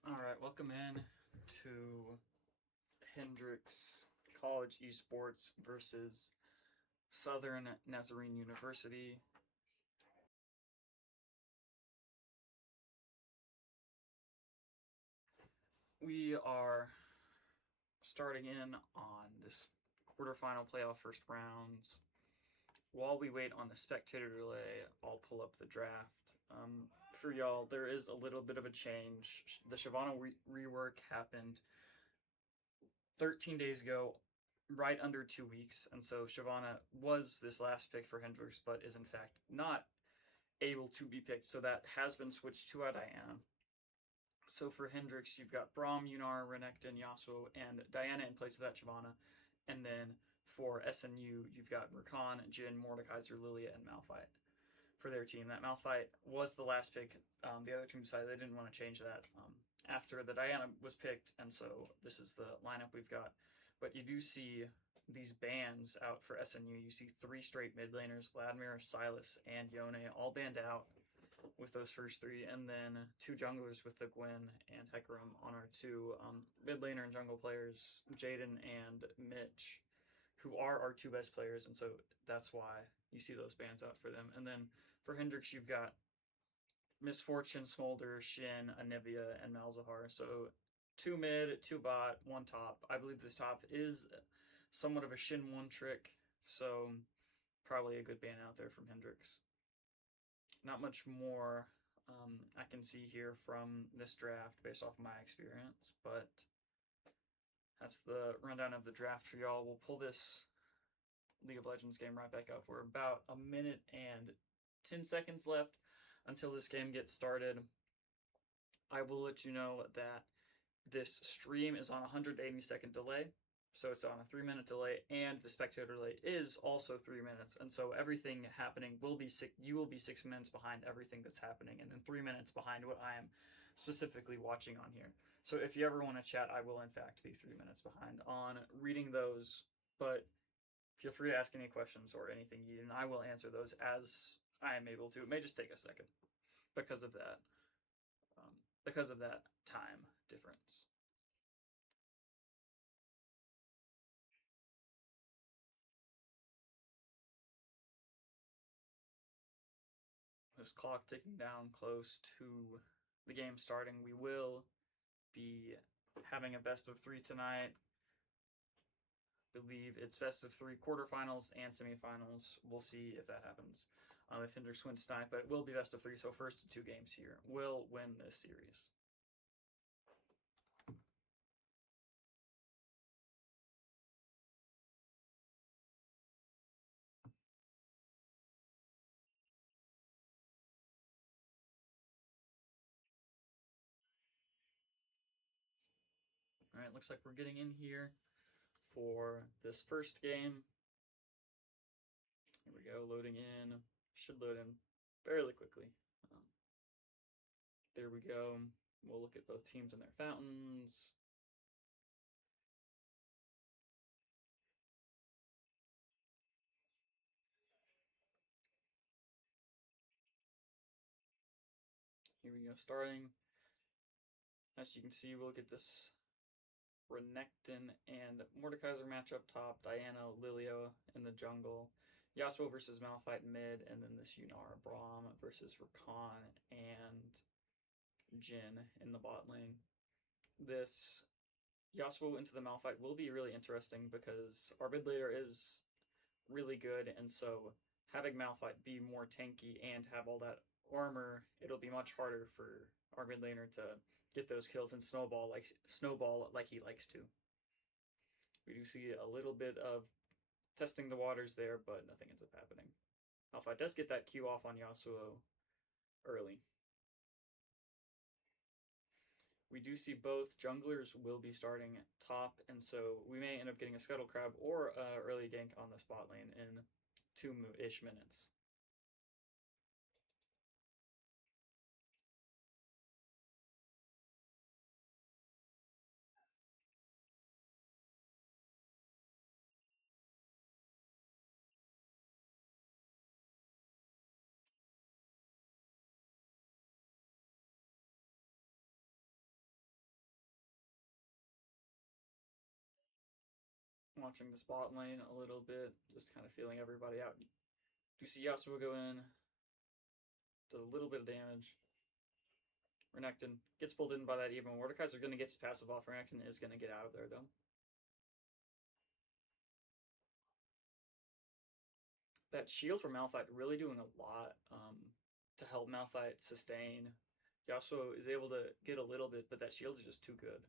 All right, welcome in to Hendrix College Esports versus Southern Nazarene University. We are starting in on this quarterfinal playoff first rounds. While we wait on the spectator delay, I'll pull up the draft. For y'all, there is a little bit of a change. The Shyvana rework happened 13 days ago, right under 2 weeks, and so Shyvana was this last pick for Hendrix, but is in fact not able to be picked, so that has been switched to a Diana. So for Hendrix, you've got Braum, Yunar, Renekton, Yasuo, and Diana in place of that Shyvana. And then for SNU, you've got Rakan, Jhin, Mordekaiser, Lilia, and Malphite for their team. That Malphite was the last pick. The other team decided they didn't want to change that after the Diana was picked, and so this is the lineup we've got. But you do see these bans out for SNU. You see 3 straight mid laners, Vladimir, Silas, and Yone, all banned out with those first 3, and then 2 junglers with the Gwen and Hecarim on our 2 mid laner and jungle players, Jaden and Mitch, who are our 2 best players, and so that's why you see those bans out for them. And then for Hendrix, you've got Misfortune, Smolder, Shin, Anivia, and Malzahar. So 2 mid, 2 bot, 1 top. I believe this top is somewhat of a Shin 1 trick, so probably a good ban out there from Hendrix. Not much more I can see here from this draft based off of my experience, but that's the rundown of the draft for y'all. We'll pull this League of Legends game right back up. We're about a minute and 10 seconds left until this game gets started. I will let you know that this stream is on a 180-second delay. So it's on a 3-minute delay, and the spectator delay is also 3 minutes. And so everything happening will be you will be 6 minutes behind everything that's happening, and then 3 minutes behind what I am specifically watching on here. So if you ever want to chat, I will in fact be 3 minutes behind on reading those. But feel free to ask any questions or anything you need, and I will answer those as I am able to. It may just take a second because of that time difference. This clock ticking down close to the game starting. We will be having a best of 3 tonight. I believe it's best of 3 quarterfinals and semifinals. We'll see if that happens. If Hendrix wins tonight, but it will be best of 3. So first 2 games here will win this series. All right, looks like we're getting in here for this first game. Here we go, loading in. Should load in fairly quickly. There we go. We'll look at both teams and their fountains. Here we go, starting. As you can see, we'll get this Renekton and Mordekaiser match up top, Diana, Lilia in the jungle, Yasuo versus Malphite mid, and then this Yunar Braum versus Rakan and Jhin in the bot lane. This Yasuo into the Malphite will be really interesting because our mid laner is really good, and so having Malphite be more tanky and have all that armor, it'll be much harder for our mid laner to get those kills and snowball like he likes to. We do see a little bit of testing the waters there, but nothing ends up happening. Malphite does get that Q off on Yasuo early. We do see both junglers will be starting top, and so we may end up getting a Scuttle Crab or an early gank on the spot lane in 2-ish minutes. Watching the spot lane a little bit, just kind of feeling everybody out. Do see Yasuo go in, does a little bit of damage. Renekton gets pulled in by that even. Mordekaiser going to get his passive off. Renekton is going to get out of there, though. That shield from Malphite really doing a lot to help Malphite sustain. Yasuo is able to get a little bit, but that shield is just too good.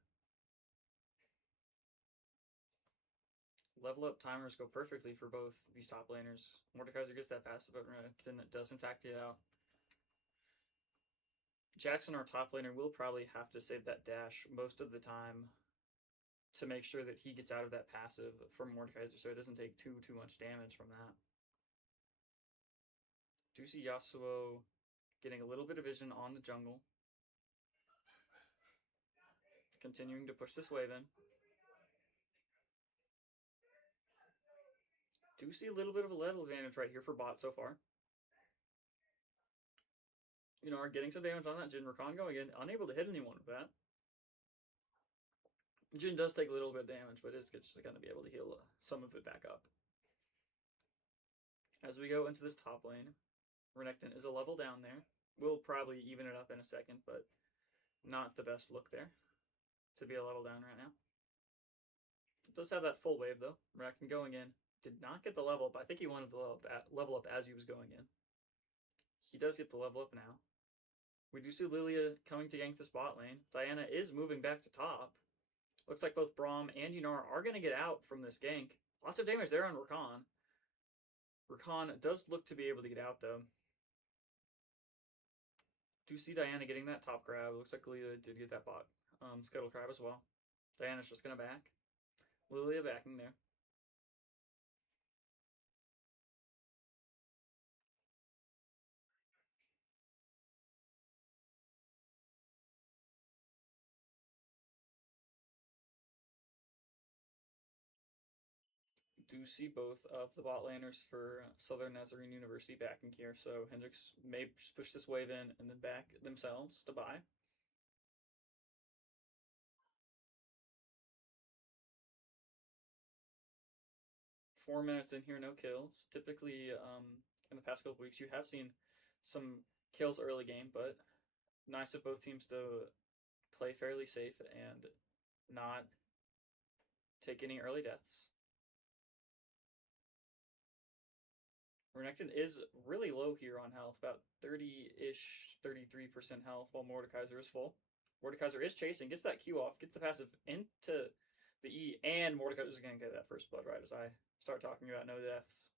Level up timers go perfectly for both these top laners. Mordekaiser gets that passive, but Renekton does in fact get out. Jackson, our top laner, will probably have to save that dash most of the time to make sure that he gets out of that passive from Mordekaiser so it doesn't take too much damage from that. Do see Yasuo getting a little bit of vision on the jungle. Continuing to push this wave in. Do see a little bit of a level advantage right here for bot so far. You know, are getting some damage on that Jhin. Rakan going in, unable to hit anyone with that. Jhin does take a little bit of damage, but is just going to be able to heal some of it back up. As we go into this top lane, Renekton is a level down there. We'll probably even it up in a second, but not the best look there to be a level down right now. It does have that full wave, though. Renekton going in. Did not get the level up. I think he wanted the level up as he was going in. He does get the level up now. We do see Lilia coming to gank the spot lane. Diana is moving back to top. Looks like both Braum and Yunar are going to get out from this gank. Lots of damage there on Rakan. Rakan does look to be able to get out, though. Do see Diana getting that top grab. Looks like Lilia did get that bot scuttle crab as well. Diana's just going to back. Lilia backing there. Do see both of the bot laners for Southern Nazarene University backing here, so Hendrix may just push this wave in and then back themselves to buy. Four minutes in here, no kills. Typically, in the past couple weeks, you have seen some kills early game, but nice of both teams to play fairly safe and not take any early deaths. Renekton is really low here on health, about 30-ish, 33% health, while Mordekaiser is full. Mordekaiser is chasing, gets that Q off, gets the passive into the E, and Mordekaiser is going to get that first blood right as I start talking about no deaths.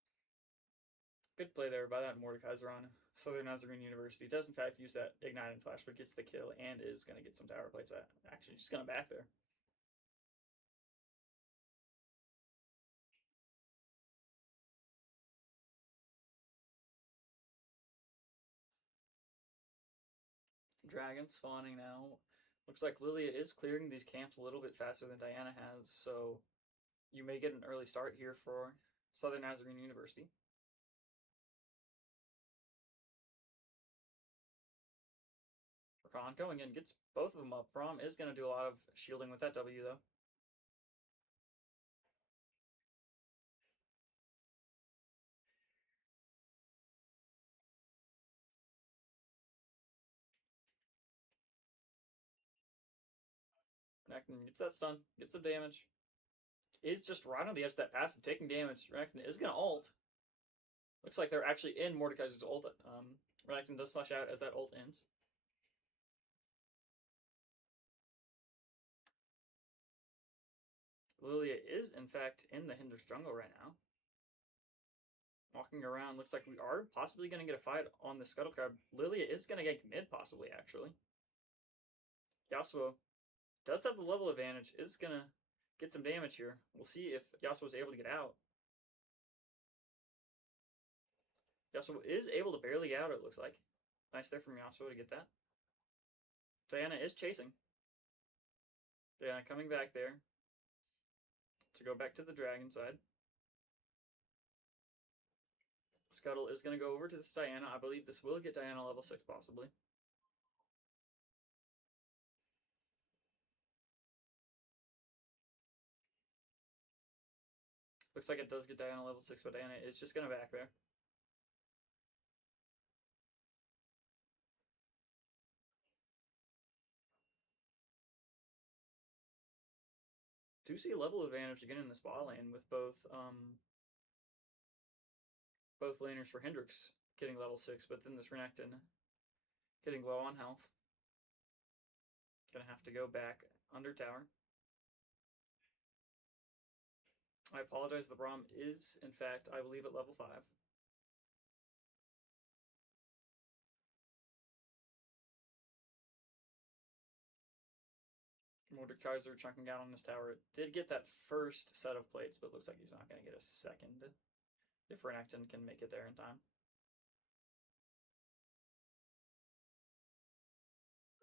Good play there by that Mordekaiser on Southern Nazarene University. Does in fact use that Ignite and Flash, but gets the kill and is going to get some tower plates. Actually, just going to back there. Dragon spawning now. Looks like Lilia is clearing these camps a little bit faster than Diana has, so you may get an early start here for Southern Nazarene University. Rakan going in, gets both of them up. Braum is going to do a lot of shielding with that W, though. Renekton gets that stun, gets some damage. Is just right on the edge of that passive, taking damage. Renekton is going to ult. Looks like they're actually in Mordekaiser's ult. Renekton does flash out as that ult ends. Lilia is, in fact, in the Hendrix jungle right now. Walking around, looks like we are possibly going to get a fight on the Scuttle Crab. Lilia is going to get mid, possibly, actually. Yasuo does have the level advantage, is going to get some damage here. We'll see if Yasuo is able to get out. Yasuo is able to barely get out, it looks like. Nice there from Yasuo to get that. Diana is chasing. Diana coming back there to go back to the dragon side. Scuttle is going to go over to this Diana. I believe this will get Diana level 6 possibly. Looks like it does get Diana level 6, but Diana is just going to back there. Do see a level advantage again in the spot lane with both laners for Hendrix getting level 6, but then this Renekton getting low on health. Gonna have to go back under tower. I apologize, the Braum is, in fact, I believe, at level 5. Mordekaiser chunking out on this tower. Did get that first set of plates, but looks like he's not going to get a second if Renekton can make it there in time.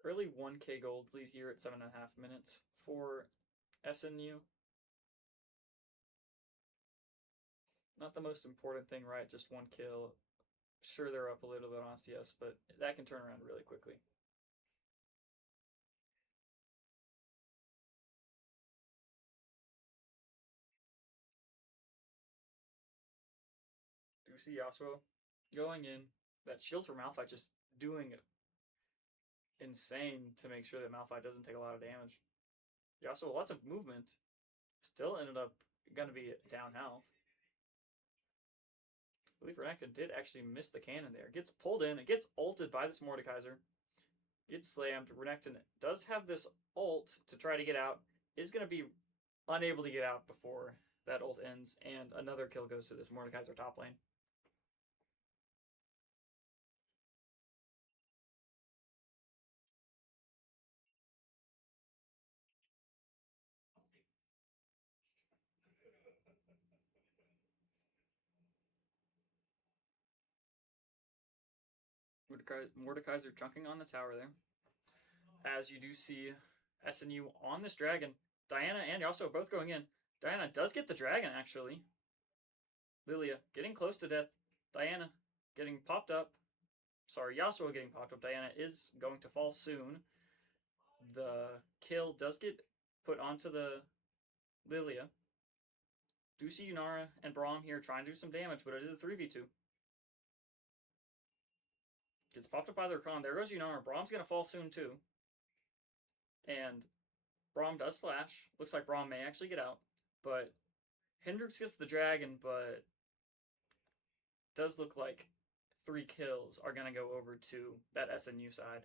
Early 1k gold lead here at 7.5 minutes for SNU. Not the most important thing, right? Just one kill. Sure, they're up a little bit on CS, but that can turn around really quickly. Do see Yasuo going in. That shield for Malphite just doing insane to make sure that Malphite doesn't take a lot of damage. Yasuo, lots of movement. Still ended up going to be down health. I believe Renekton did actually miss the cannon there. Gets pulled in. It gets ulted by this Mordekaiser. Gets slammed. Renekton does have this ult to try to get out. Is going to be unable to get out before that ult ends. And another kill goes to this Mordekaiser top lane. Mordekaiser chunking on the tower there. As you do see SNU on this dragon. Diana and Yasuo both going in. Diana does get the dragon, actually. Lilia getting close to death. Diana getting popped up. Sorry, Yasuo getting popped up. Diana is going to fall soon. The kill does get put onto the Lilia. Do see Yunara and Braum here trying to do some damage, but it is a 3v2. Gets popped up by the Rakan. There goes Yunara. Braum's going to fall soon, too. And Braum does flash. Looks like Braum may actually get out. But Hendrix gets the dragon, but does look like 3 kills are going to go over to that SNU side.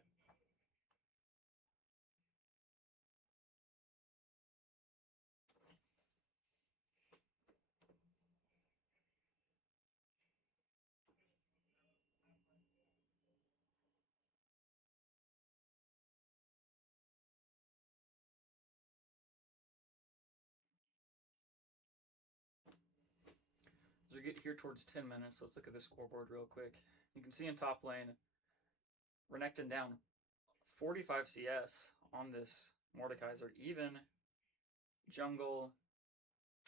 As we get here towards 10 minutes, let's look at the scoreboard real quick. You can see in top lane, Renekton down 45 CS on this Mordekaiser. Even jungle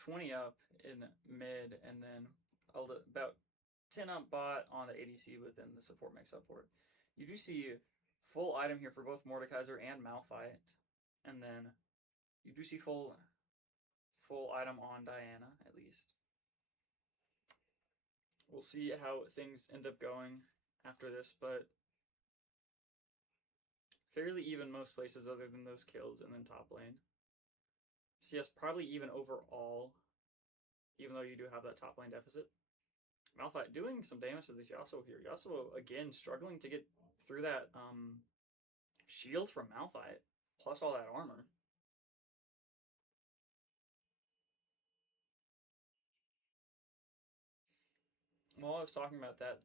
20 up in mid, and then about 10 up bot on the ADC, but then the support makes up for it. You do see full item here for both Mordekaiser and Malphite, and then you do see full item on Diana, at least. We'll see how things end up going after this, but fairly even most places other than those kills, and then top lane. CS probably even overall, even though you do have that top lane deficit. Malphite doing some damage to this Yasuo here. Yasuo, again, struggling to get through that shield from Malphite, plus all that armor. While I was talking about that,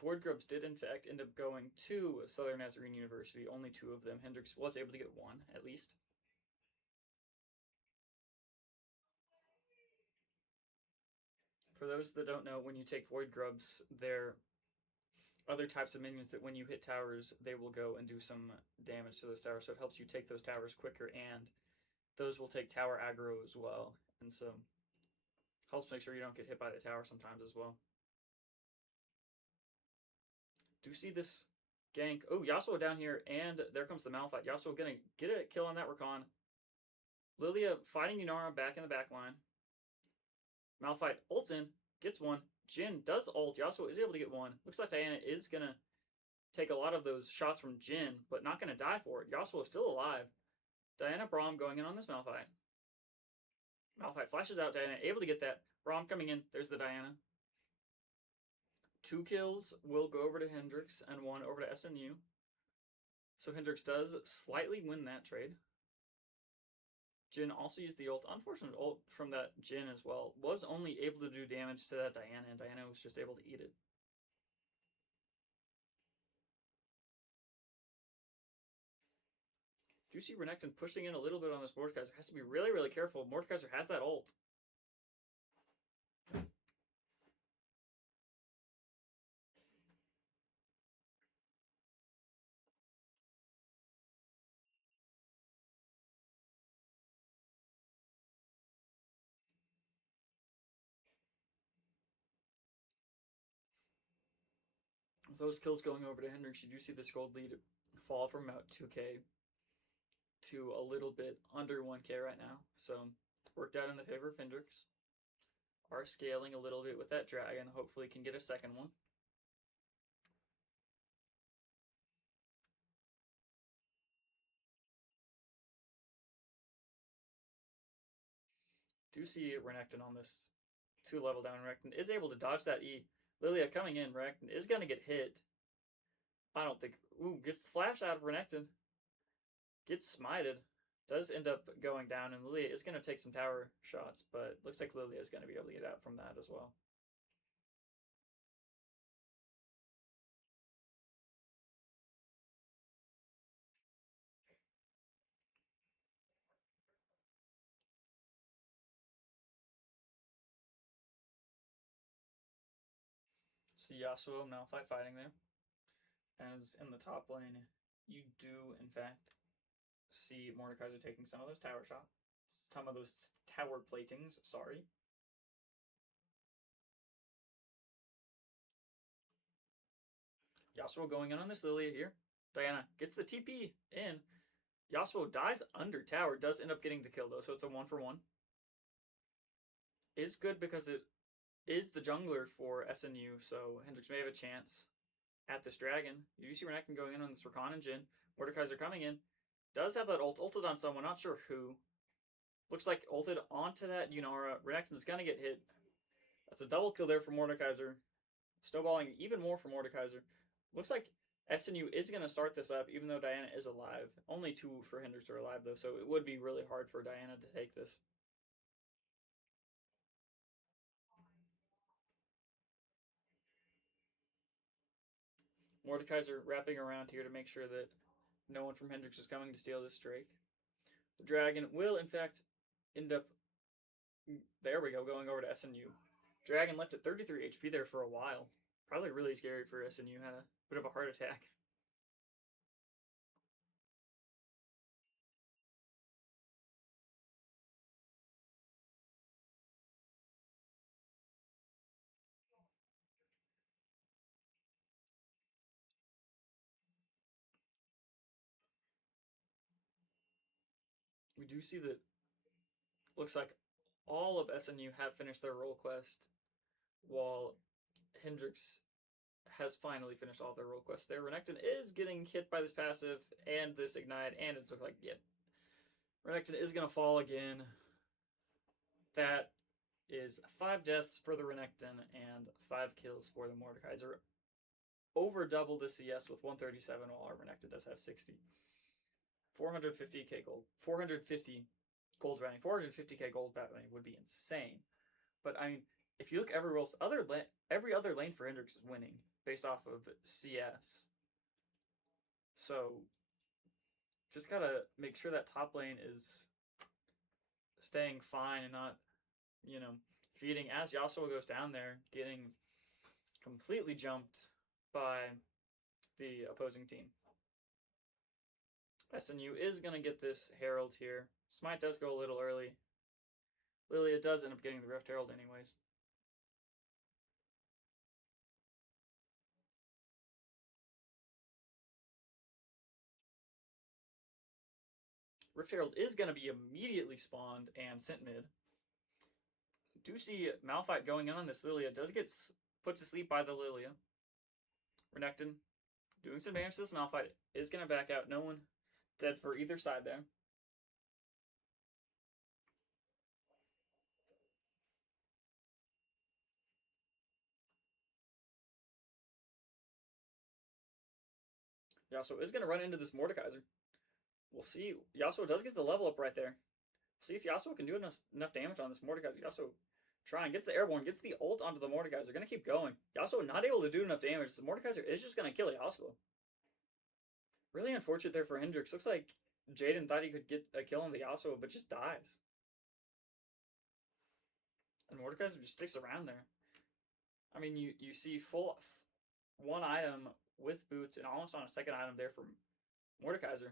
Void Grubs did in fact end up going to Southern Nazarene University. Only 2 of them. Hendrix was able to get 1, at least. For those that don't know, when you take Void Grubs, they're other types of minions that when you hit towers, they will go and do some damage to those towers. So it helps you take those towers quicker, and those will take tower aggro as well. And so helps make sure you don't get hit by the tower sometimes as well. Do see this gank. Oh, Yasuo down here, and there comes the Malphite. Yasuo gonna get a kill on that Rakan. Lilia fighting Yunara back in the back line. Malphite ults in, gets one. Jin does ult. Yasuo is able to get one. Looks like Diana is going to take a lot of those shots from Jin, but not going to die for it. Yasuo is still alive. Diana Braum going in on this Malphite. Malphite flashes out. Diana able to get that. Braum coming in. There's the Diana. 2 kills will go over to Hendrix and 1 over to SNU. So Hendrix does slightly win that trade. Jin also used the ult. Unfortunate ult from that Jin as well. Was only able to do damage to that Diana, and Diana was just able to eat it. Do you see Renekton pushing in a little bit on this Mordekaiser? Has to be really, really careful. Mordekaiser has that ult. With those kills going over to Hendrix, you do see this gold lead fall from about 2k to a little bit under 1k right now. So worked out in the favor of Hendrix. Are scaling a little bit with that dragon. Hopefully can get a second one. Do see Renekton on this 2 level down. Renekton is able to dodge that E. Lilia coming in. Renekton is going to get hit. I don't think... Ooh, gets the flash out of Renekton. Gets smited. Does end up going down, and Lilia is going to take some tower shots, but looks like Lilia is going to be able to get out from that as well. See Yasuo and Malphite fighting there. As in the top lane, you do, in fact, see Mordekaiser taking some of those tower shots. Some of those tower platings, sorry. Yasuo going in on this Lilia here. Diana gets the TP in. Yasuo dies under tower. Does end up getting the kill, though, so it's a 1-for-1. Is good because it is the jungler for SNU, so Hendrix may have a chance at this dragon. You see Renekton going in on this Rakan and Jin. Mordekaiser coming in. Does have that ult. Ulted on someone, not sure who. Looks like ulted onto that Yunara. Renekton's going to get hit. That's a double kill there for Mordekaiser. Snowballing even more for Mordekaiser. Looks like SNU is going to start this up, even though Diana is alive. Only 2 for Hendrix are alive, though, so it would be really hard for Diana to take this. Mordekaiser wrapping around here to make sure that no one from Hendrix is coming to steal this Drake. The dragon will, in fact, end up... There we go, going over to SNU. Dragon left at 33 HP there for a while. Probably really scary for SNU. Had a bit of a heart attack. We do see that looks like all of SNU have finished their role quest, while Hendrix has finally finished all their role quests there. Renekton is getting hit by this passive and this ignite, and it's like, yeah, Renekton is going to fall again. That is 5 deaths for the Renekton and 5 kills for the Mordekaiser. Over double the CS with 137, while our Renekton does have 60. 450k gold. 450 gold bounty. 450k gold bounty would be insane. But I mean, if you look everywhere else, every other lane for Hendrix is winning based off of CS. So just gotta make sure that top lane is staying fine and not, feeding as Yasuo goes down there, getting completely jumped by the opposing team. SNU is going to get this Herald here. Smite does go a little early. Lilia does end up getting the Rift Herald anyways. Rift Herald is going to be immediately spawned and sent mid. Do see Malphite going in on this Lilia. Does get put to sleep by the Lilia. Renekton doing some damage to this Malphite. Is going to back out. No one dead for either side there. Yasuo is going to run into this Mordekaiser. We'll see. Yasuo does get the level up right there. See if Yasuo can do enough damage on this Mordekaiser. Yasuo trying, gets the airborne, gets the ult onto the Mordekaiser. Gonna keep going. Yasuo not able to do enough damage. The Mordekaiser is just gonna kill Yasuo. Really unfortunate there for Hendrix. Looks like Jaden thought he could get a kill on the Yasuo, but just dies. And Mordekaiser just sticks around there. I mean, you see full one item with boots and almost on a second item there for Mordekaiser.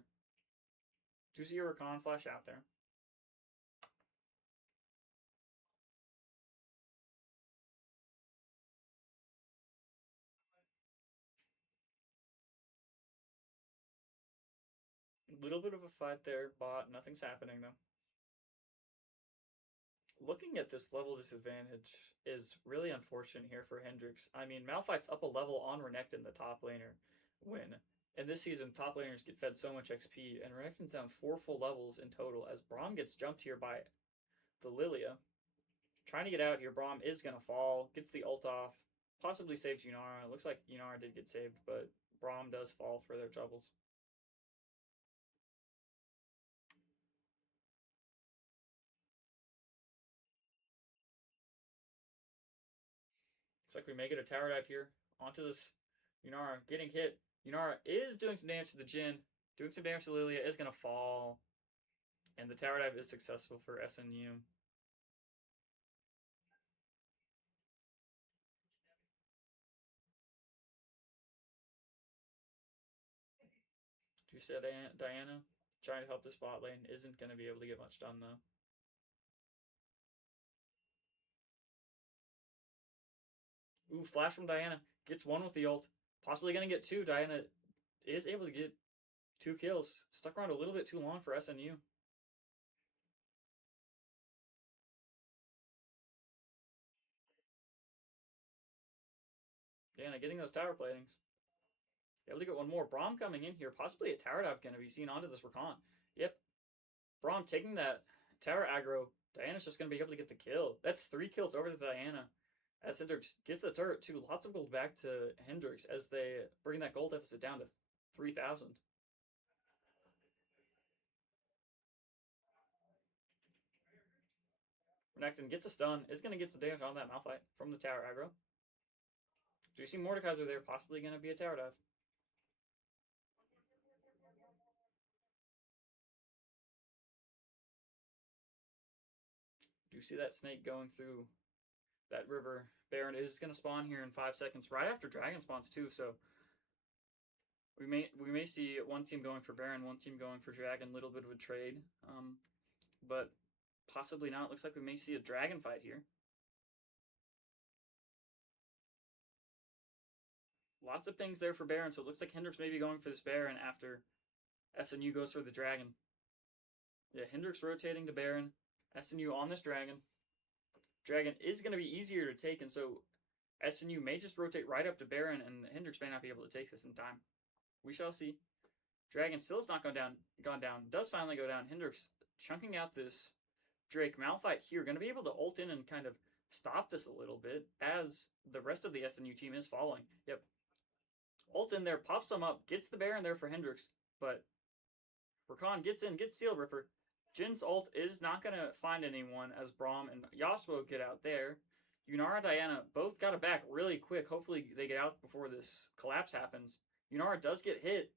Do see a Rakan flash out there. A little bit of a fight there, bot. Nothing's happening though. Looking at this level disadvantage is really unfortunate here for Hendrix. I mean, Malphite's up a level on Renekton, the top laner, when in this season top laners get fed so much XP, and Renekton's down 4 full levels in total as Braum gets jumped here by the Lilia. Trying to get out here, Braum is going to fall, gets the ult off, possibly saves Yunara. It looks like Yunara did get saved, but Braum does fall for their troubles. Looks like we may get a tower dive here onto this Yunara getting hit. Yunara is doing some damage to the Jhin, doing some damage to Lilia, is going to fall, and the tower dive is successful for SNU. You said Diana trying to help this bot lane isn't going to be able to get much done though. Ooh, flash from Diana. Gets one with the ult. Possibly going to get 2. Diana is able to get 2 kills. Stuck around a little bit too long for SNU. Diana getting those tower platings. Able to get one more. Braum coming in here. Possibly a tower dive going to be seen onto this Rakan. Yep. Braum taking that tower aggro. Diana's just going to be able to get the kill. That's 3 kills over to Diana. As Hendrix gets the turret too. Lots of gold back to Hendrix as they bring that gold deficit down to 3,000. Renekton gets a stun. Is going to get some damage on that Malphite from the tower aggro. Do you see Mordekaiser there? Possibly going to be a tower dive. Do you see that snake going through that river? Baron is going to spawn here in 5 seconds, right after Dragon spawns too. So we may see one team going for Baron, one team going for Dragon. Little bit of a trade, but possibly not. Looks like we may see a Dragon fight here. Lots of pings there for Baron, so it looks like Hendrix may be going for this Baron after SNU goes for the Dragon. Yeah, Hendrix rotating to Baron. SNU on this Dragon. Dragon is going to be easier to take, and so SNU may just rotate right up to Baron, and Hendrix may not be able to take this in time. We shall see. Dragon still has not gone down. Does finally go down. Hendrix chunking out this Drake. Malphite here going to be able to ult in and kind of stop this a little bit as the rest of the SNU team is following. Yep. Ult in there, pops them up, gets the Baron there for Hendrix, but Rakan gets in, gets Seal Ripper. Jin's ult is not going to find anyone as Braum and Yasuo get out there. Yunara and Diana both got it back really quick. Hopefully they get out before this collapse happens. Yunara does get hit.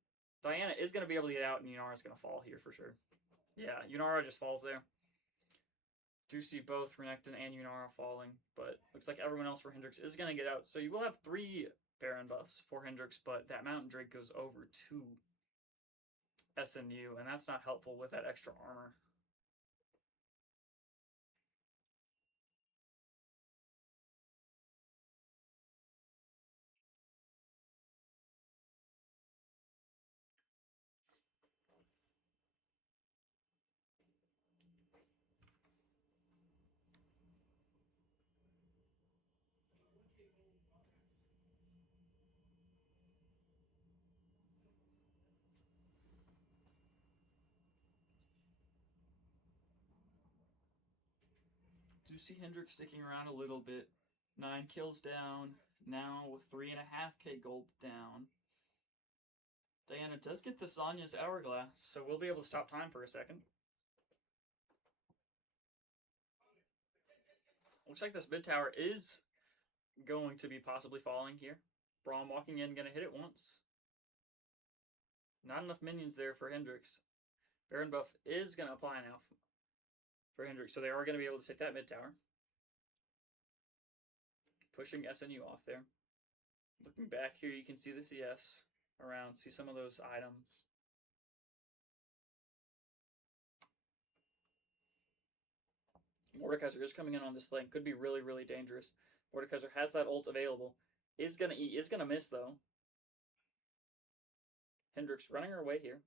Diana is going to be able to get out, and Yunara is going to fall here for sure. Yeah, Yunara just falls there. Do see both Renekton and Yunara falling, but looks like everyone else for Hendrix is going to get out. So you will have 3 Baron buffs for Hendrix, but that Mountain Drake goes over to SNU, and that's not helpful with that extra armor. Do see Hendrix sticking around a little bit. 9 kills down. Now with 3.5k gold down. Diana does get the Sonya's Hourglass, so we'll be able to stop time for a second. Looks like this mid tower is going to be possibly falling here. Braum walking in, gonna hit it once. Not enough minions there for Hendrix. Baron buff is gonna apply now for Hendrix, so they are gonna be able to take that mid tower. Pushing SNU off there. Looking back here, you can see the CS around, see some of those items. Mordekaiser is coming in on this lane. Could be really, really dangerous. Mordekaiser has that ult available. Is gonna miss though. Hendrix running her way here.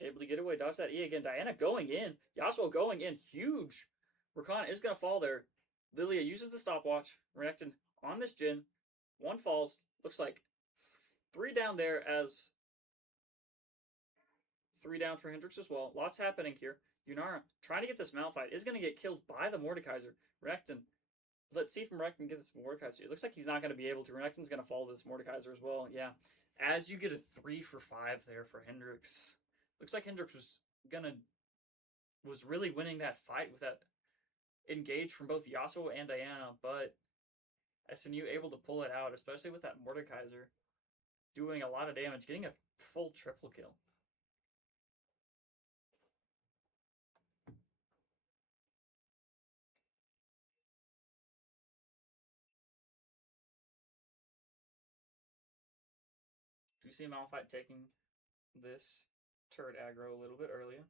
Able to get away, dodge that E again. Diana going in. Yasuo going in. Huge. Rakan is going to fall there. Lilia uses the stopwatch. Renekton on this Jhin. 1 falls. Looks like 3 down there as 3 down for Hendrix as well. Lots happening here. Yunara trying to get this Malphite is going to get killed by the Mordekaiser. Renekton. Let's see if Renekton get this Mordekaiser. It looks like he's not going to be able to. Renekton's going to fall to this Mordekaiser as well. Yeah. As you get a 3 for 5 there for Hendrix. Looks like Hendrix was really winning that fight with that engage from both Yasuo and Diana, but SNU able to pull it out, especially with that Mordekaiser doing a lot of damage, getting a full triple kill. Do you see Malphite taking this turret aggro a little bit earlier?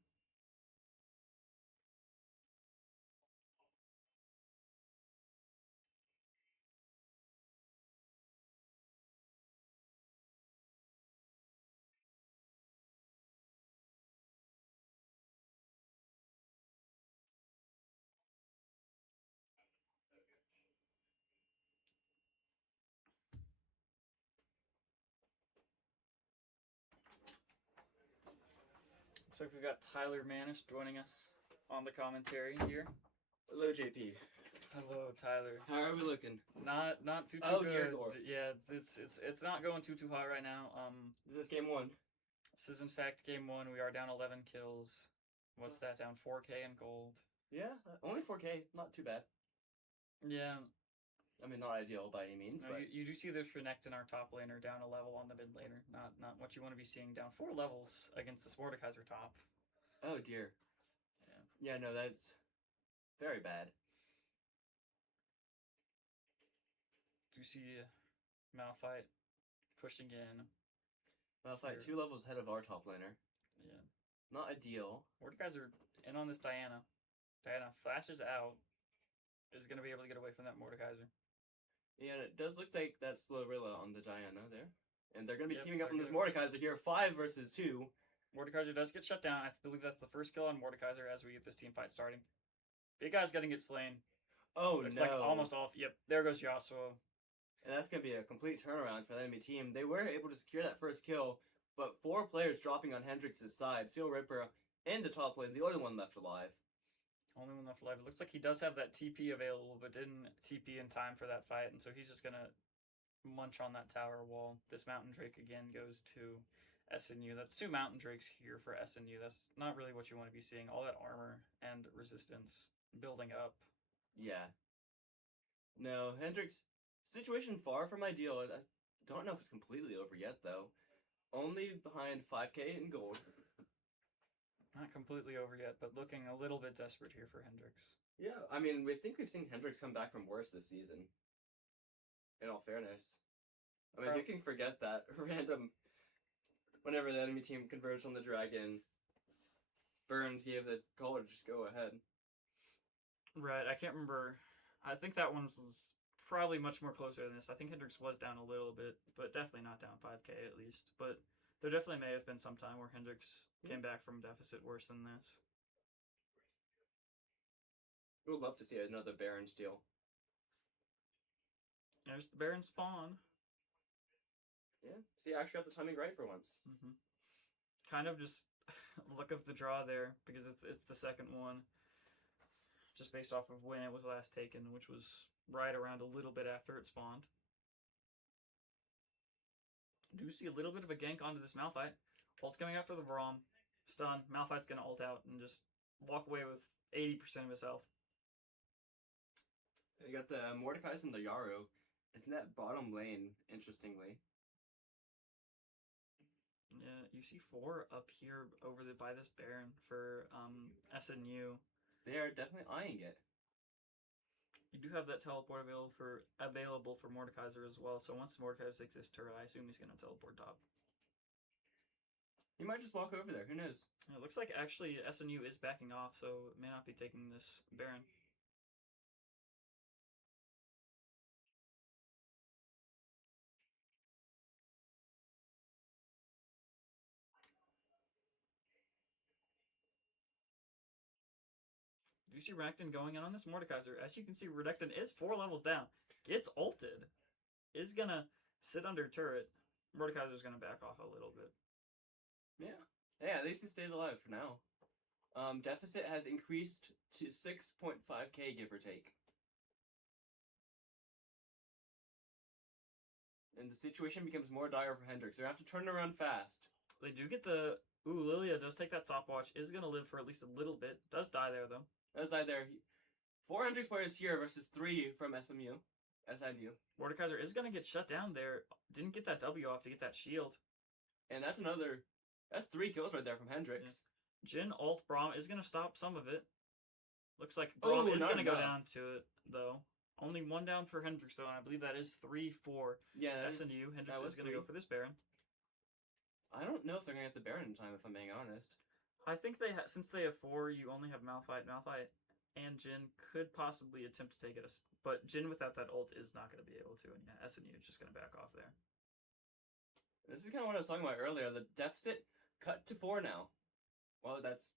Looks like we've got Tyler Manish joining us on the commentary here. Hello, JP. Hello, Tyler. How are we looking? Not too good. Dear Lord. Yeah, it's not going too hot right now. This is game 1. This is in fact game 1. We are down 11 kills. What's that? Down 4k in gold. Yeah, only 4k. Not too bad. Yeah. I mean, not ideal by any means, no, but you do see there's Renekton, our top laner, down a level on the mid laner. Not what you want to be seeing. Down 4 levels against this Mordekaiser top. Oh dear. Yeah, no, that's very bad. Do you see Malphite pushing in? Malphite 2 levels ahead of our top laner. Yeah. Not ideal. Mordekaiser in on this Diana. Diana flashes out. Is going to be able to get away from that Mordekaiser. Yeah, and it does look like that's Slorilla on the Diana there. And they're going to be teaming up on this Mordekaiser here, 5 versus 2. Mordekaiser does get shut down. I believe that's the first kill on Mordekaiser as we get this team fight starting. Big guy's going to get slain. Oh, it's no. Like almost off. Yep, there goes Yasuo. And that's going to be a complete turnaround for the enemy team. They were able to secure that first kill, but 4 players dropping on Hendrix's side. Seal Ripper in the top lane, the only one left alive. Only one left alive. It looks like he does have that TP available, but didn't TP in time for that fight, and so he's just going to munch on that tower wall. This Mountain Drake again goes to SNU. That's 2 Mountain Drakes here for SNU. That's not really what you want to be seeing. All that armor and resistance building up. Yeah. No, Hendrix, situation far from ideal. I don't know if it's completely over yet, though. Only behind 5k in gold. Not completely over yet, but looking a little bit desperate here for Hendrix. Yeah, I mean, we think we've seen Hendrix come back from worse this season. In all fairness. I mean, you can forget that random... Whenever the enemy team converged on the dragon, Burns gave the call to just go ahead. Right, I can't remember. I think that one was probably much more closer than this. I think Hendrix was down a little bit, but definitely not down 5k at least. But there definitely may have been some time where Hendrix came back from deficit worse than this. We would love to see another Baron steal. There's the Baron spawn. Yeah, see, I actually got the timing right for once. Kind of just Look of the draw there because it's the second one, just based off of when it was last taken, which was right around a little bit after it spawned. Do see a little bit of a gank onto this Malphite. Ult's coming out for the Braum. Stun. Malphite's gonna ult out and just walk away with 80% of his health. You got the Mordekaiser and the Yaru. It's in that bottom lane, interestingly. Yeah, you see 4 up here by this Baron for SNU. They are definitely eyeing it. You do have that teleport available for Mordekaiser as well. So once Mordekaiser takes this turret, I assume he's gonna teleport top. He might just walk over there. Who knows? It looks like actually SNU is backing off, so it may not be taking this Baron. You see Renekton going in on this Mordekaiser. As you can see, Renekton is 4 levels down. Gets ulted. Is gonna sit under turret. Mordekaiser's gonna back off a little bit. Yeah. Yeah, at least he stayed alive for now. Deficit has increased to 6.5k, give or take. And the situation becomes more dire for Hendrix. They're going to have to turn around fast. They do get the... Ooh, Lilia does take that stopwatch. Is going to live for at least a little bit. Does die there, though. Does die there. 4 Hendrix players here versus 3 from SMU. SIU. Mordekaiser is going to get shut down there. Didn't get that W off to get that shield. And that's another... That's 3 kills right there from Hendrix. Yeah. Jin ult Braum is going to stop some of it. Looks like Braum is going to go down to it, though. Only 1 down for Hendrix, though, and I believe that is 3 for SNU. Hendrix is going to go for this Baron. I don't know if they're going to get the Baron in time, if I'm being honest. I think since they have 4, you only have Malphite. Malphite and Jin could possibly attempt to take it, but Jin without that ult is not going to be able to, and yeah, SNU is just going to back off there. This is kind of what I was talking about earlier. The deficit cut to 4 now. Well, that's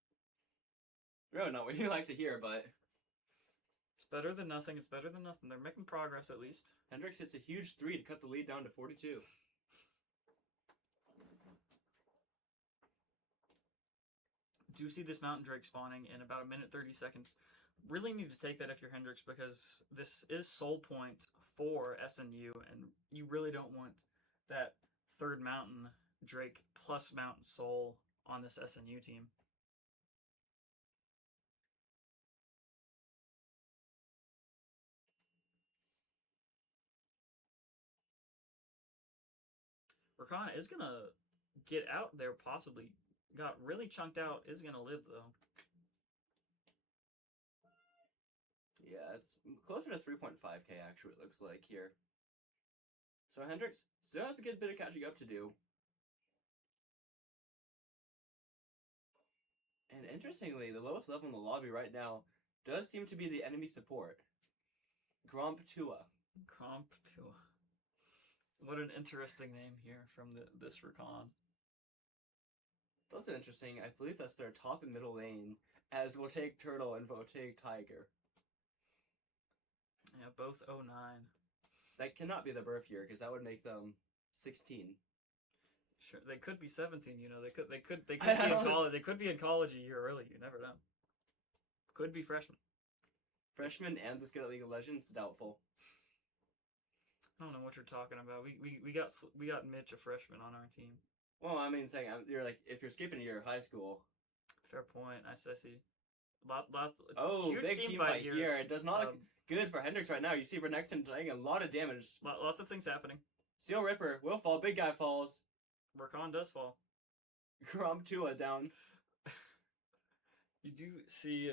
really not what you like to hear, but... It's better than nothing. It's better than nothing. They're making progress, at least. Hendrix hits a huge 3 to cut the lead down to 42. Do see this Mountain Drake spawning in about 1 minute 30 seconds. Really need to take that if you're Hendrix, because this is soul point for SNU, and you really don't want that 3rd Mountain Drake plus Mountain Soul on this SNU team. Rakana is going to get out there, possibly. Got really chunked out, is going to live, though. Yeah, it's closer to 3.5k, actually, it looks like here. So Hendrix still has a good bit of catching up to do. And interestingly, the lowest level in the lobby right now does seem to be the enemy support. Gromp Tua. Gromp Tua. What an interesting name here from this Rakan. It's also interesting, I believe that's their top and middle lane, as we'll take Turtle and we'll take Tiger. Yeah, both 09. That cannot be the birth year, because that would make them 16. Sure, they could be 17. You know, they could be in college. They could be in college a year early. You never know. Could be freshmen. Freshmen and this good at League of Legends, doubtful. I don't know what you're talking about. We got Mitch, a freshman, on our team. Well, I mean, saying you're like, if you're skipping a year of high school. Fair point. I see. Huge big team fight here. It does not look good for Hendrix right now. You see Renekton doing a lot of damage. Lots of things happening. Seal Ripper will fall. Big guy falls. Rakan does fall. Gromp Tua down. You do see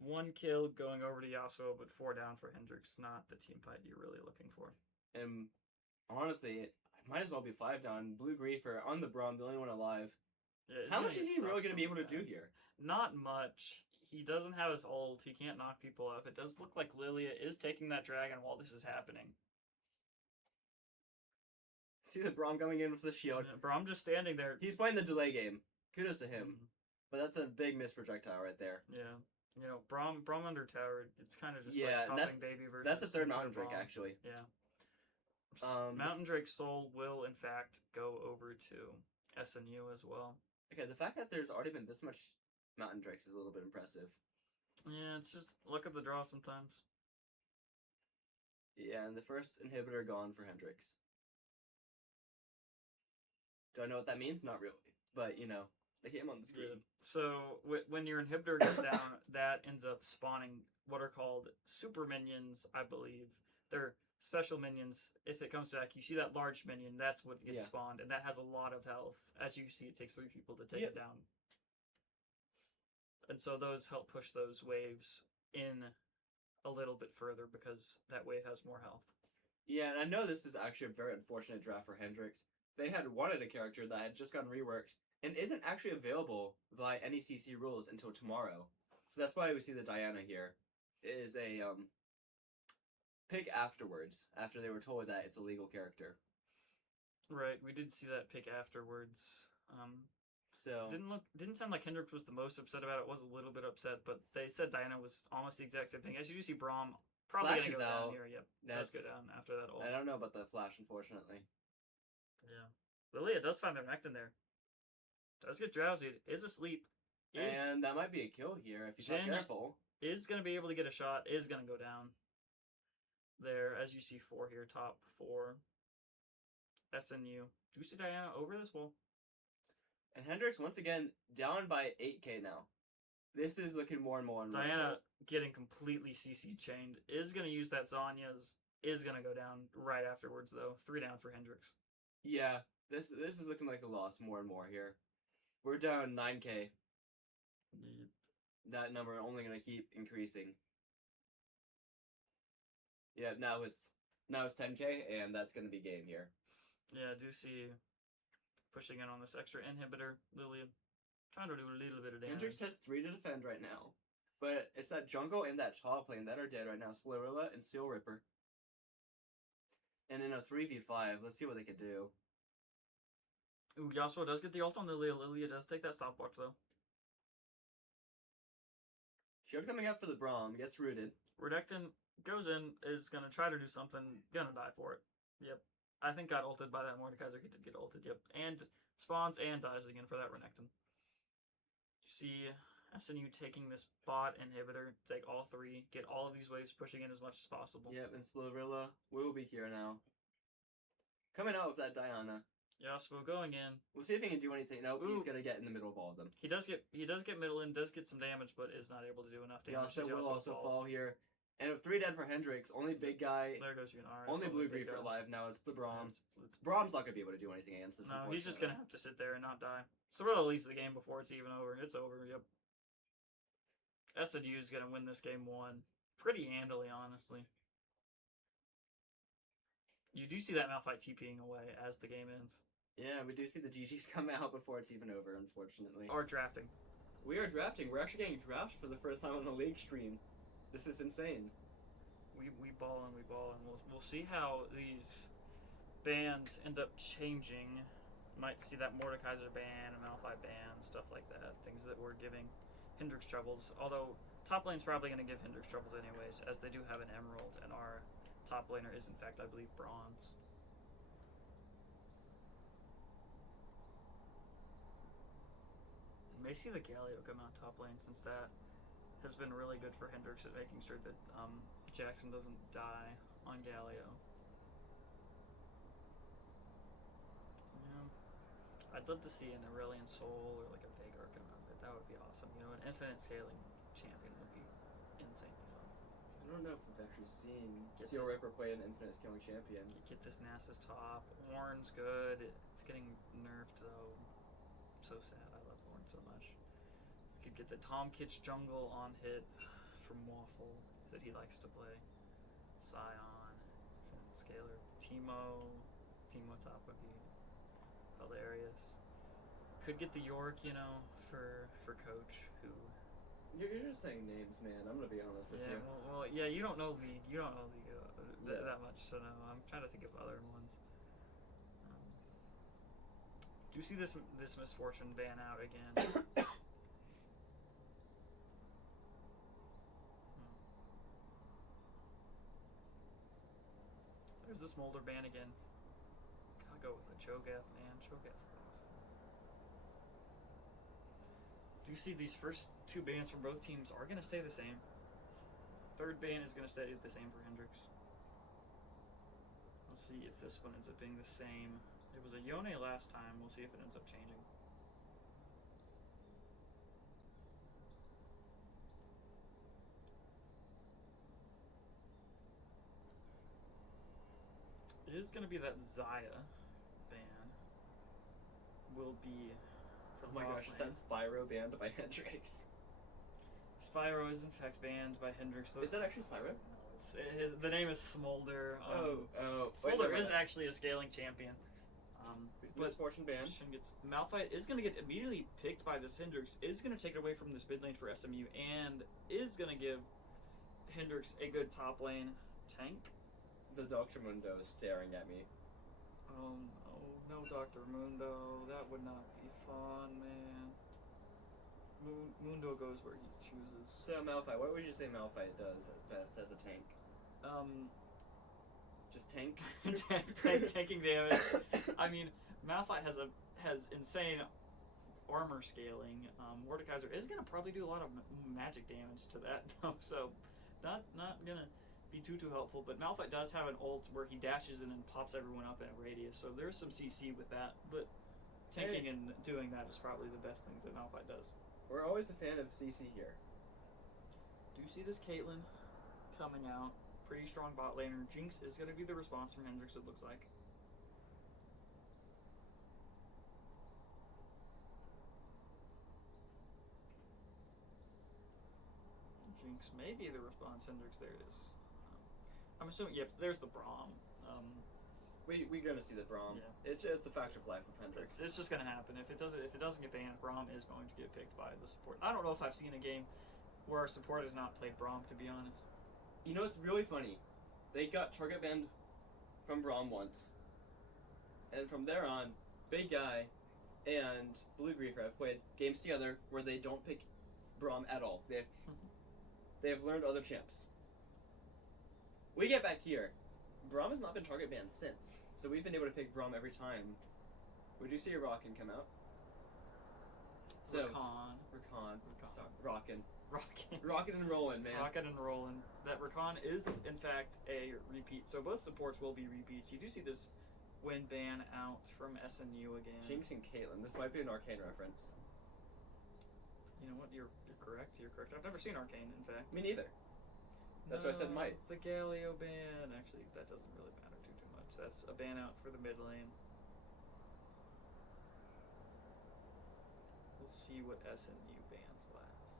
1 kill going over to Yasuo, but 4 down for Hendrix. Not the team fight you're really looking for. And honestly, it might as well be 5 down. Blue Griefer on the Braum, the only one alive. Yeah, how much is he really going to be able to do here? Not much. He doesn't have his ult. He can't knock people up. It does look like Lilia is taking that dragon while this is happening. See the Braum coming in with the shield. Yeah, Braum just standing there. He's playing the delay game. Kudos to him. But that's a big missed projectile right there. Yeah. You know, Braum under tower, it's kind of just like popping baby versus... That's a 3rd Mountain Drake, actually. Yeah. Mountain Drake Soul will, in fact, go over to SNU as well. Okay, the fact that there's already been this much Mountain Drix is a little bit impressive. Yeah, it's just luck of the draw sometimes. Yeah, and the first inhibitor gone for Hendrix. Do I know what that means? Not really. But, you know, they came on the screen. Yeah. So when your inhibitor goes down, that ends up spawning what are called super minions, I believe. They're special minions. If it comes back, you see that large minion, that's what gets spawned, and that has a lot of health. As you see, it takes 3 people to take it down. And so those help push those waves in a little bit further because that wave has more health. Yeah, and I know this is actually a very unfortunate draft for Hendrix. They had wanted a character that had just gotten reworked and isn't actually available by NECC rules until tomorrow. So that's why we see the Diana here. It is a pick afterwards, after they were told that it's a legal character. Right, we did see that pick afterwards. So didn't sound like Hendrix was the most upset about it. Was a little bit upset, but they said Diana was almost the exact same thing. As you do see, Braum probably gonna go down here. Yep, does go down after that ult. I don't know about the flash, unfortunately. Yeah, Lilia does find their Mecton there. Does get drowsy. Is asleep. And that might be a kill here if he's not careful. Is gonna be able to get a shot. Is gonna go down. There, as you see 4 here, top 4. SNU. Do you see Diana over this wall? And Hendrix, once again, down by 8k now. This is looking more and more unreal. Diana getting completely CC chained. Is going to use that Zanya's. Is going to go down right afterwards, though. 3 down for Hendrix. Yeah, this is looking like a loss more and more here. We're down 9k. Yep. That number only going to keep increasing. Yeah, now it's 10k, and that's going to be game here. Yeah, I do see pushing in on this extra inhibitor. Lilia trying to do a little bit of damage. Hendrix has 3 to defend right now. But it's that jungle and that top lane that are dead right now. Slurilla and Steel Ripper. And in a 3v5, let's see what they can do. Ooh, Yasuo does get the ult on Lilia. Lilia does take that stopwatch, though. Shield coming out for the Braum. Gets rooted. Redectin goes in, is going to try to do something. Gonna die for it. Yep. I think got ulted by that Mordekaiser. He did get ulted, yep. And spawns and dies again for that Renekton. You see SNU taking this bot inhibitor, take all 3, get all of these waves pushing in as much as possible. Yep, and Slurilla will be here now. Coming out with that Diana. Yasuo going in. We'll see if he can do anything. Nope, he's gonna get in the middle of all of them. He does get middle in, does get some damage, but is not able to do enough damage. Yasuo will also fall here. And with 3 dead for Hendrix, only big guy. There goes Yunar. Only blue grief for alive now. It's the Braum. Braum's not gonna be able to do anything against this. No, he's just gonna have to sit there and not die. Cirilla leaves the game before it's even over. It's over. Yep. SNU is gonna win this game 1 pretty handily, honestly. You do see that Malphite TPing away as the game ends. Yeah, we do see the GGs come out before it's even over, unfortunately. Or drafting. We are drafting. We're actually getting drafted for the first time on the league stream. This is insane. We ball and we ball, and we'll see how these bans end up changing. Might see that Mordekaiser ban, Malphite ban, stuff like that. Things that were giving Hendrix troubles. Although top lane's probably going to give Hendrix troubles anyways, as they do have an Emerald, and our top laner is in fact, I believe, Bronze. May see the Galio come out top lane, since that has been really good for Hendrix at making sure that Jackson doesn't die on Galio. Yeah. I'd love to see an Aurelion Soul or like a Veigar come out of it. That would be awesome. You know, an infinite scaling champion would be insanely fun. I don't know if we've actually seen Steel Ripper play an infinite scaling champion. Get this Nasus top. Ornn's good. It's getting nerfed though. So sad. I love Ornn so much. We could get the Tom Kitsch jungle on hit from Waffle that he likes to play. Scion, Scalar, Teemo top would be hilarious. Could get the York, you know, for Coach, who. You're just saying names, man. I'm gonna be honest with you. Well, yeah, you don't know League. You don't know League that much, so no. I'm trying to think of other ones. Do you see this Misfortune ban out again? There's the Smolder ban again. Gotta go with a Cho'Gath, man. Cho'Gath is awesome. Do you see these first two bands from both teams are going to stay the same? Third band is going to stay the same for Hendrix. Let's see if this one ends up being the same. It was a Yone last time. We'll see if it ends up changing. It is going to be that Zaya band. Will be. Oh my gosh, is that Spyro banned by Hendrix? Spyro is in fact banned by Hendrix. Is that actually Spyro? No, the name is Smolder. Smolder Smolder is actually a scaling champion. Misfortune banned. Malphite is going to get immediately picked by this Hendrix, is going to take it away from this mid lane for SMU, and is going to give Hendrix a good top lane tank. The Dr. Mundo is staring at me. Oh no, Dr. Mundo. That would not be fun, man. Mundo goes where he chooses. So Malphite, what would you say Malphite does best as a tank? Just tank? Tanking damage. I mean, Malphite has insane armor scaling. Mordekaiser is gonna probably do a lot of magic damage to that, though. So, not gonna be too helpful. But Malphite does have an ult where he dashes in and pops everyone up in a radius. So there's some CC with that. But tanking and doing that is probably the best things that Malphite does. We're always a fan of CC here. Do you see this Caitlyn coming out? Pretty strong bot laner. Jinx is going to be the response from Hendrix, it looks like. Jinx may be the response. Hendrix, there it is. I'm assuming, yep, there's the Braum. We're gonna see the Braum. Yeah. It's just a fact of life with Hendrix. It's just gonna happen. If it doesn't get banned, Braum is going to get picked by the support. I don't know if I've seen a game where our support has not played Braum, to be honest. You know, it's really funny. They got target banned from Braum once, and from there on, Big Guy and Blue Griefer have played games together where they don't pick Braum at all. They've learned other champs. We get back here. Braum has not been target banned since, so we've been able to pick Braum every time. Would you see a Rockin come out? Rakan. Rockin and rollin', man. Rockin' and rollin'. That Rakan is, in fact, a repeat. So both supports will be repeats. You do see this win ban out from SNU again. Jinx and Caitlyn. This might be an Arcane reference. You know what? You're correct. You're correct. I've never seen Arcane, in fact. Me neither. That's why I said might. The Galio ban. Actually, that doesn't really matter too much. That's a ban out for the mid lane. We'll see what SNU bans last.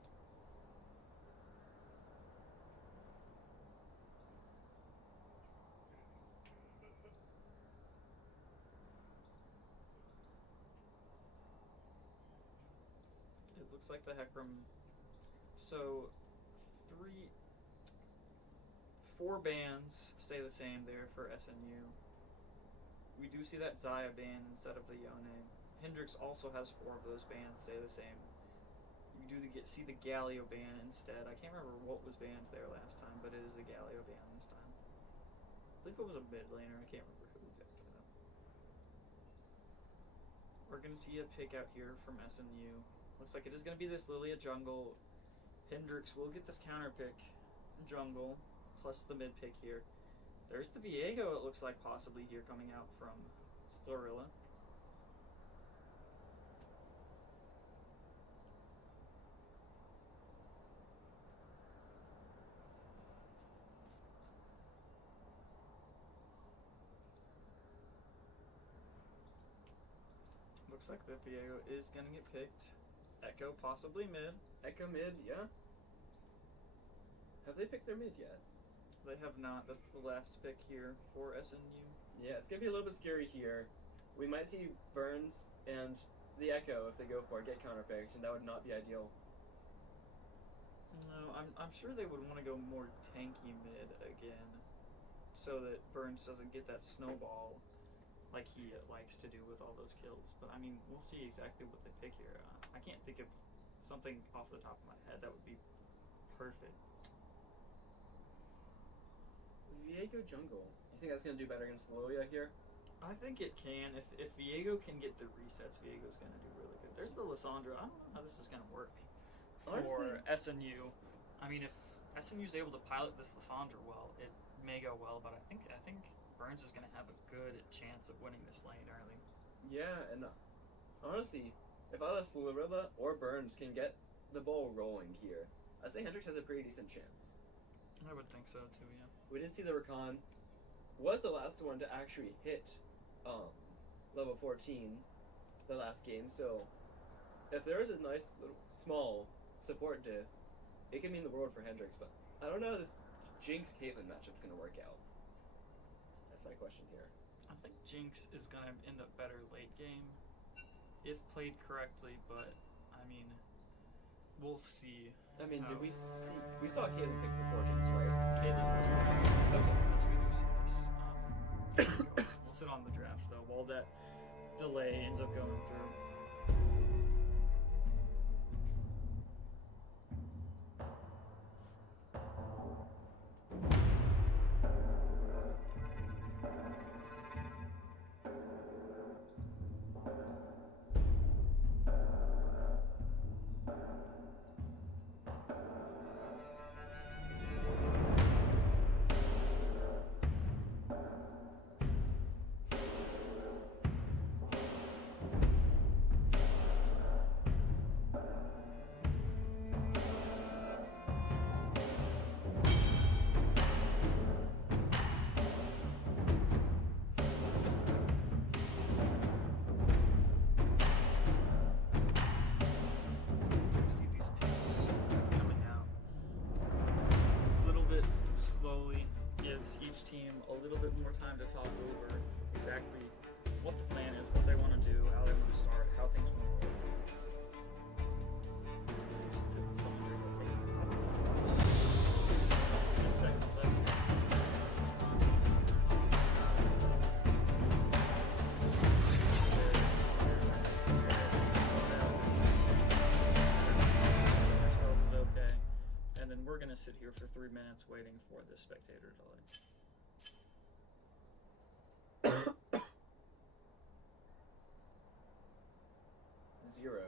It looks like the Hecarim. So, 4 bans stay the same there for SNU. We do see that Zaya ban instead of the Yone. Hendrix also has 4 of those bans stay the same. We do see the Galio ban instead. I can't remember what was banned there last time, but it is a Galio ban this time. I believe it was a mid laner. I can't remember who exactly though. We're gonna see a pick out here from SNU. Looks like it is gonna be this Lilia jungle. Hendrix will get this counter pick jungle plus the mid pick here. There's the Viego, it looks like, possibly here coming out from Slurilla. Looks like the Viego is gonna get picked. Echo possibly mid. Echo mid, yeah. Have they picked their mid yet? They have not. That's the last pick here for SNU. Yeah, it's gonna be a little bit scary here. We might see Burns and the Echo, if they go for it, get counterpicked, and that would not be ideal. No, I'm sure they would want to go more tanky mid again, so that Burns doesn't get that snowball like he likes to do with all those kills. But I mean, we'll see exactly what they pick here. I can't think of something off the top of my head that would be perfect. Viego jungle. You think that's gonna do better against Lilia here? I think it can. If Viego can get the resets, Viego's going to do really good. There's the Lissandra. I don't know how this is going to work for SNU. I mean, if SNU's able to pilot this Lissandra well, it may go well, but I think Burns is going to have a good chance of winning this lane early. Yeah, and honestly, if either Florilla or Burns can get the ball rolling here, I'd say Hendrix has a pretty decent chance. I would think so too, yeah. We did see the Rakan was the last one to actually hit level 14 the last game, so if there is a nice little small support diff, it can mean the world for Hendrix, but I don't know how this Jinx Caitlyn matchup's gonna work out. That's my question here. I think Jinx is gonna end up better late game if played correctly, but I mean, we'll see. I mean, did we see? We saw Caitlyn pick before Jinx, right? Caitlyn was one of as we do see this. We'll sit on the draft though while that delay ends up going through. A little bit more time to talk over exactly what the plan is, what they want to do, how they want to start, how things want to work. Okay, and then we're gonna sit here for 3 minutes waiting for the spectator delay. Zero.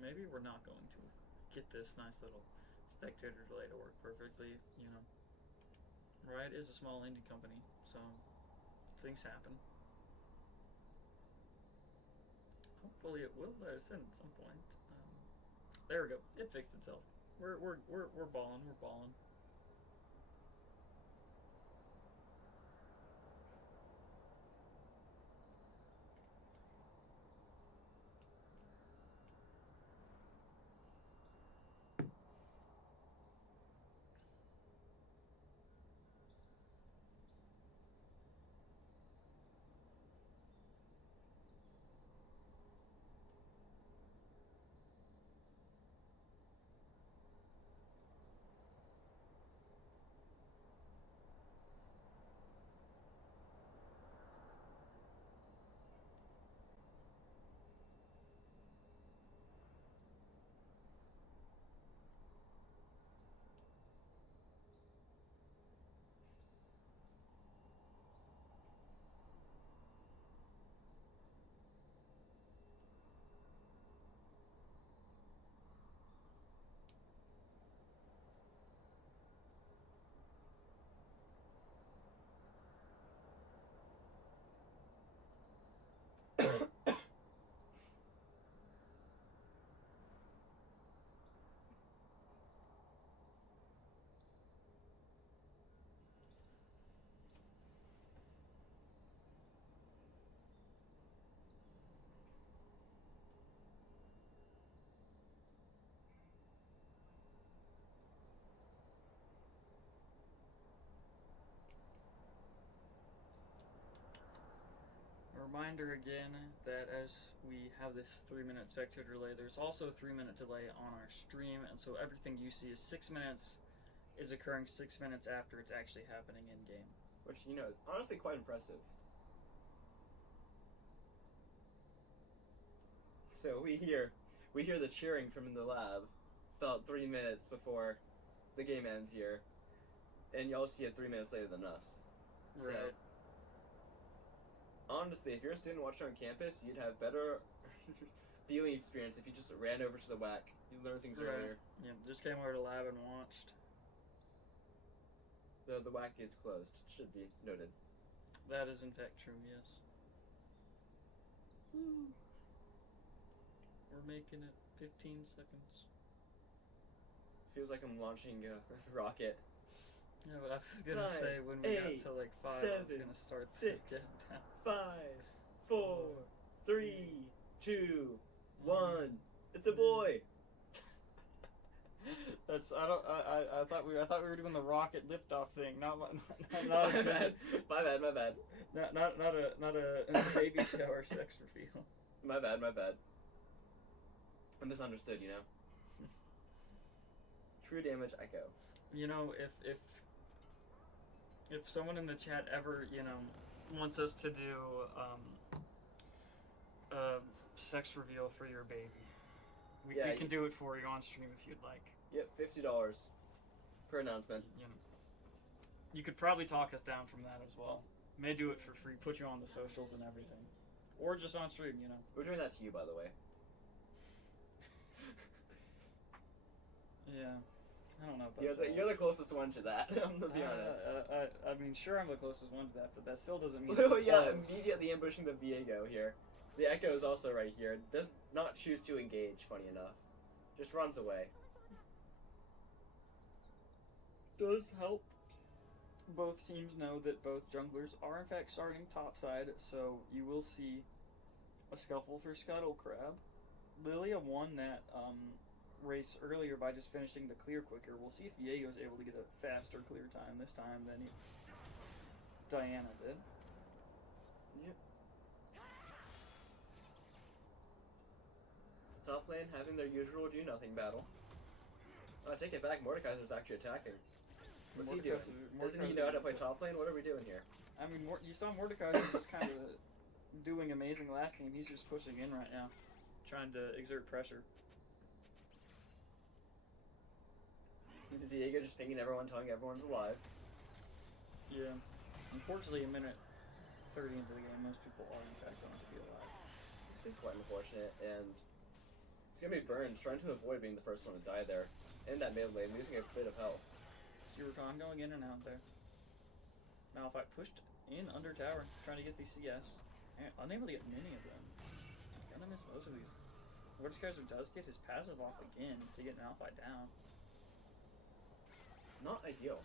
Maybe we're not going to get this nice little spectator delay to work perfectly, you know. Riot is a small indie company, so things happen. Hopefully it will let us in at some point. There we go. It fixed itself. We're balling. We're balling. Reminder again that as we have this 3-minute spectator delay, there's also a 3-minute delay on our stream, and so everything you see is 6 minutes is occurring 6 minutes after it's actually happening in game. Which, you know, honestly quite impressive. So we hear the cheering from the lab about 3 minutes before the game ends here. and y'all see it 3 minutes later than us. So, Right. honestly, if you're a student watching on campus, you'd have better viewing experience if you just ran over to the WAC. You learn things Right. earlier. Yeah, just came over to lab and watched. The WAC is closed. It should be noted. That is in fact true, yes. Woo. We're making it 15 seconds. Feels like I'm launching a rocket. Yeah, but I was gonna 9, say when we 8, got to like 5, I was 7, gonna start 6, the countdown. 5, 4, 3, 2, 1. It's a boy. That's I thought we were doing the rocket liftoff thing, not My a bad. My bad. not a baby shower sex reveal. My bad. I misunderstood, you know. True damage echo. You know, if someone in the chat ever, you know, wants us to do a sex reveal for your baby, we can do it for you on stream if you'd like. Yep, $50 per announcement. You know, you could probably talk us down from that as well. May do it for free, put you on the socials and everything, or just on stream. You know, We're doing that to you, by the way. yeah. I don't know about You're the closest one to that. I'm gonna be honest. I mean, sure, I'm the closest one to that, but that still doesn't mean. Oh it's yeah, close. immediately ambushing the Viego here. The Echo is also right here. Does not choose to engage. Funny enough, just runs away. Does help both teams know that both junglers are in fact starting topside, so you will see a scuffle for Scuttle Crab. Lilia won that race earlier by just finishing the clear quicker. We'll see if Viego's able to get a faster clear time this time than Diana did. Yep. Top lane having their usual do-nothing battle. I take it back, Mordekaiser's actually attacking. What's he doing? Doesn't he know how to play top lane? What are we doing here? I mean, you saw Mordekaiser just kind of doing amazing last game. He's just pushing in right now, trying to exert pressure. Viego just pinging everyone, telling everyone's alive. Yeah. Unfortunately, a minute 30 into the game, most people are in fact going to be alive. This is quite unfortunate, and it's gonna be Burns trying to avoid being the first one to die there. In that mid lane, losing a bit of health. Zircon going in and out there. Malphite pushed in under tower, trying to get the CS. Unable to get many of them. Gonna miss most of these. Mordekaiser does get his passive off again to get Malphite down. Not ideal.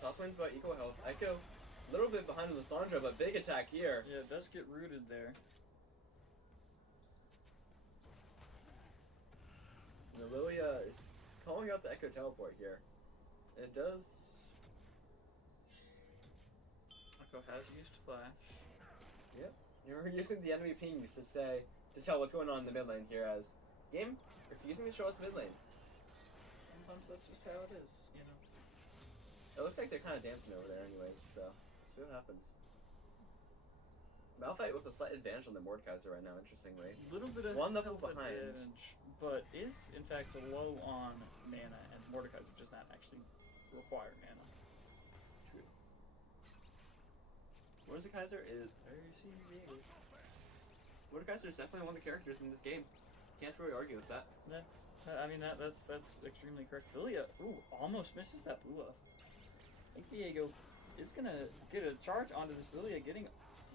Top lane's about equal health. Echo, a little bit behind on Lissandra, but big attack here. Yeah, it does get rooted there. And Lilia is calling out the Echo teleport here. And it does... Echo has used Flash. Yep. You're using the enemy pings to tell what's going on in the mid lane here as game refusing to show us mid lane. Sometimes that's just how it is, you know. It looks like they're kind of dancing over there anyways, so see what happens. Malphite with a slight advantage on the Mordekaiser right now, interestingly. A little bit of One level health behind. advantage, but is in fact low on mana, and Mordekaiser does not actually require mana. True. Mordekaiser is... Mordekaiser is definitely one of the characters in this game. Can't really argue with that. Yeah. I mean, that's extremely correct. Lilia, almost misses that blue buff. I think Viego is going to get a charge onto this Lilia, getting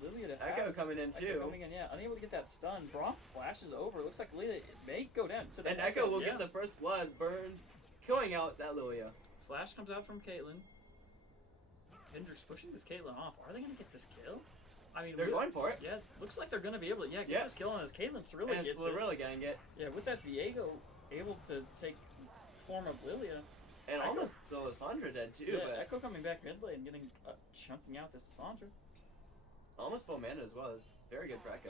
Lilia to Echo coming in too. Echo coming in, yeah. Unable to get that stun. Braum flashes over. Looks like Lilia may go down to the And Echo will get the first blood. Burns killing out that Lilia. Flash comes out from Caitlyn. Hendrix pushing this Caitlyn off. Are they going to get this kill? I mean, they're going for it. Yeah, looks like they're going to be able to get this kill on as Caitlyn really gets it. really getting it. Yeah, with that Viego able to take form of Lilia. And Echo. almost the Lissandra dead too, Yeah, but Echo coming back mid lane and getting chunking out this Lissandra. almost full mana as well. It's very good for Echo.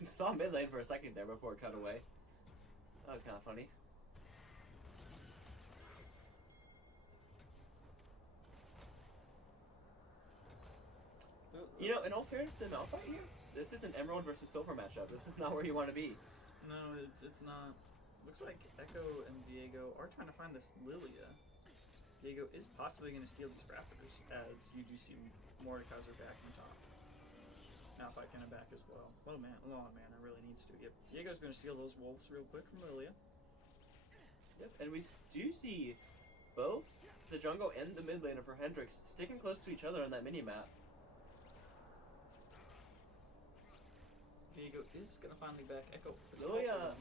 We saw mid lane for a second there before it cut away. That was kind of funny. You know, in all fairness to the Malphite here, this is an Emerald versus Silver matchup. This is not where you want to be. No, it's not. Looks like Echo and Viego are trying to find this Lilia. Viego is possibly going to steal these Raptors, as you do see Mordekaiser back on top. Malphite kind of back as well. A lot of mana really needs to. Yep. Viego's going to steal those wolves real quick from Lilia. Yep, and we do see both the jungle and the mid laner for Hendrix sticking close to each other on that mini-map. Viego is going to finally back Echo. Lilia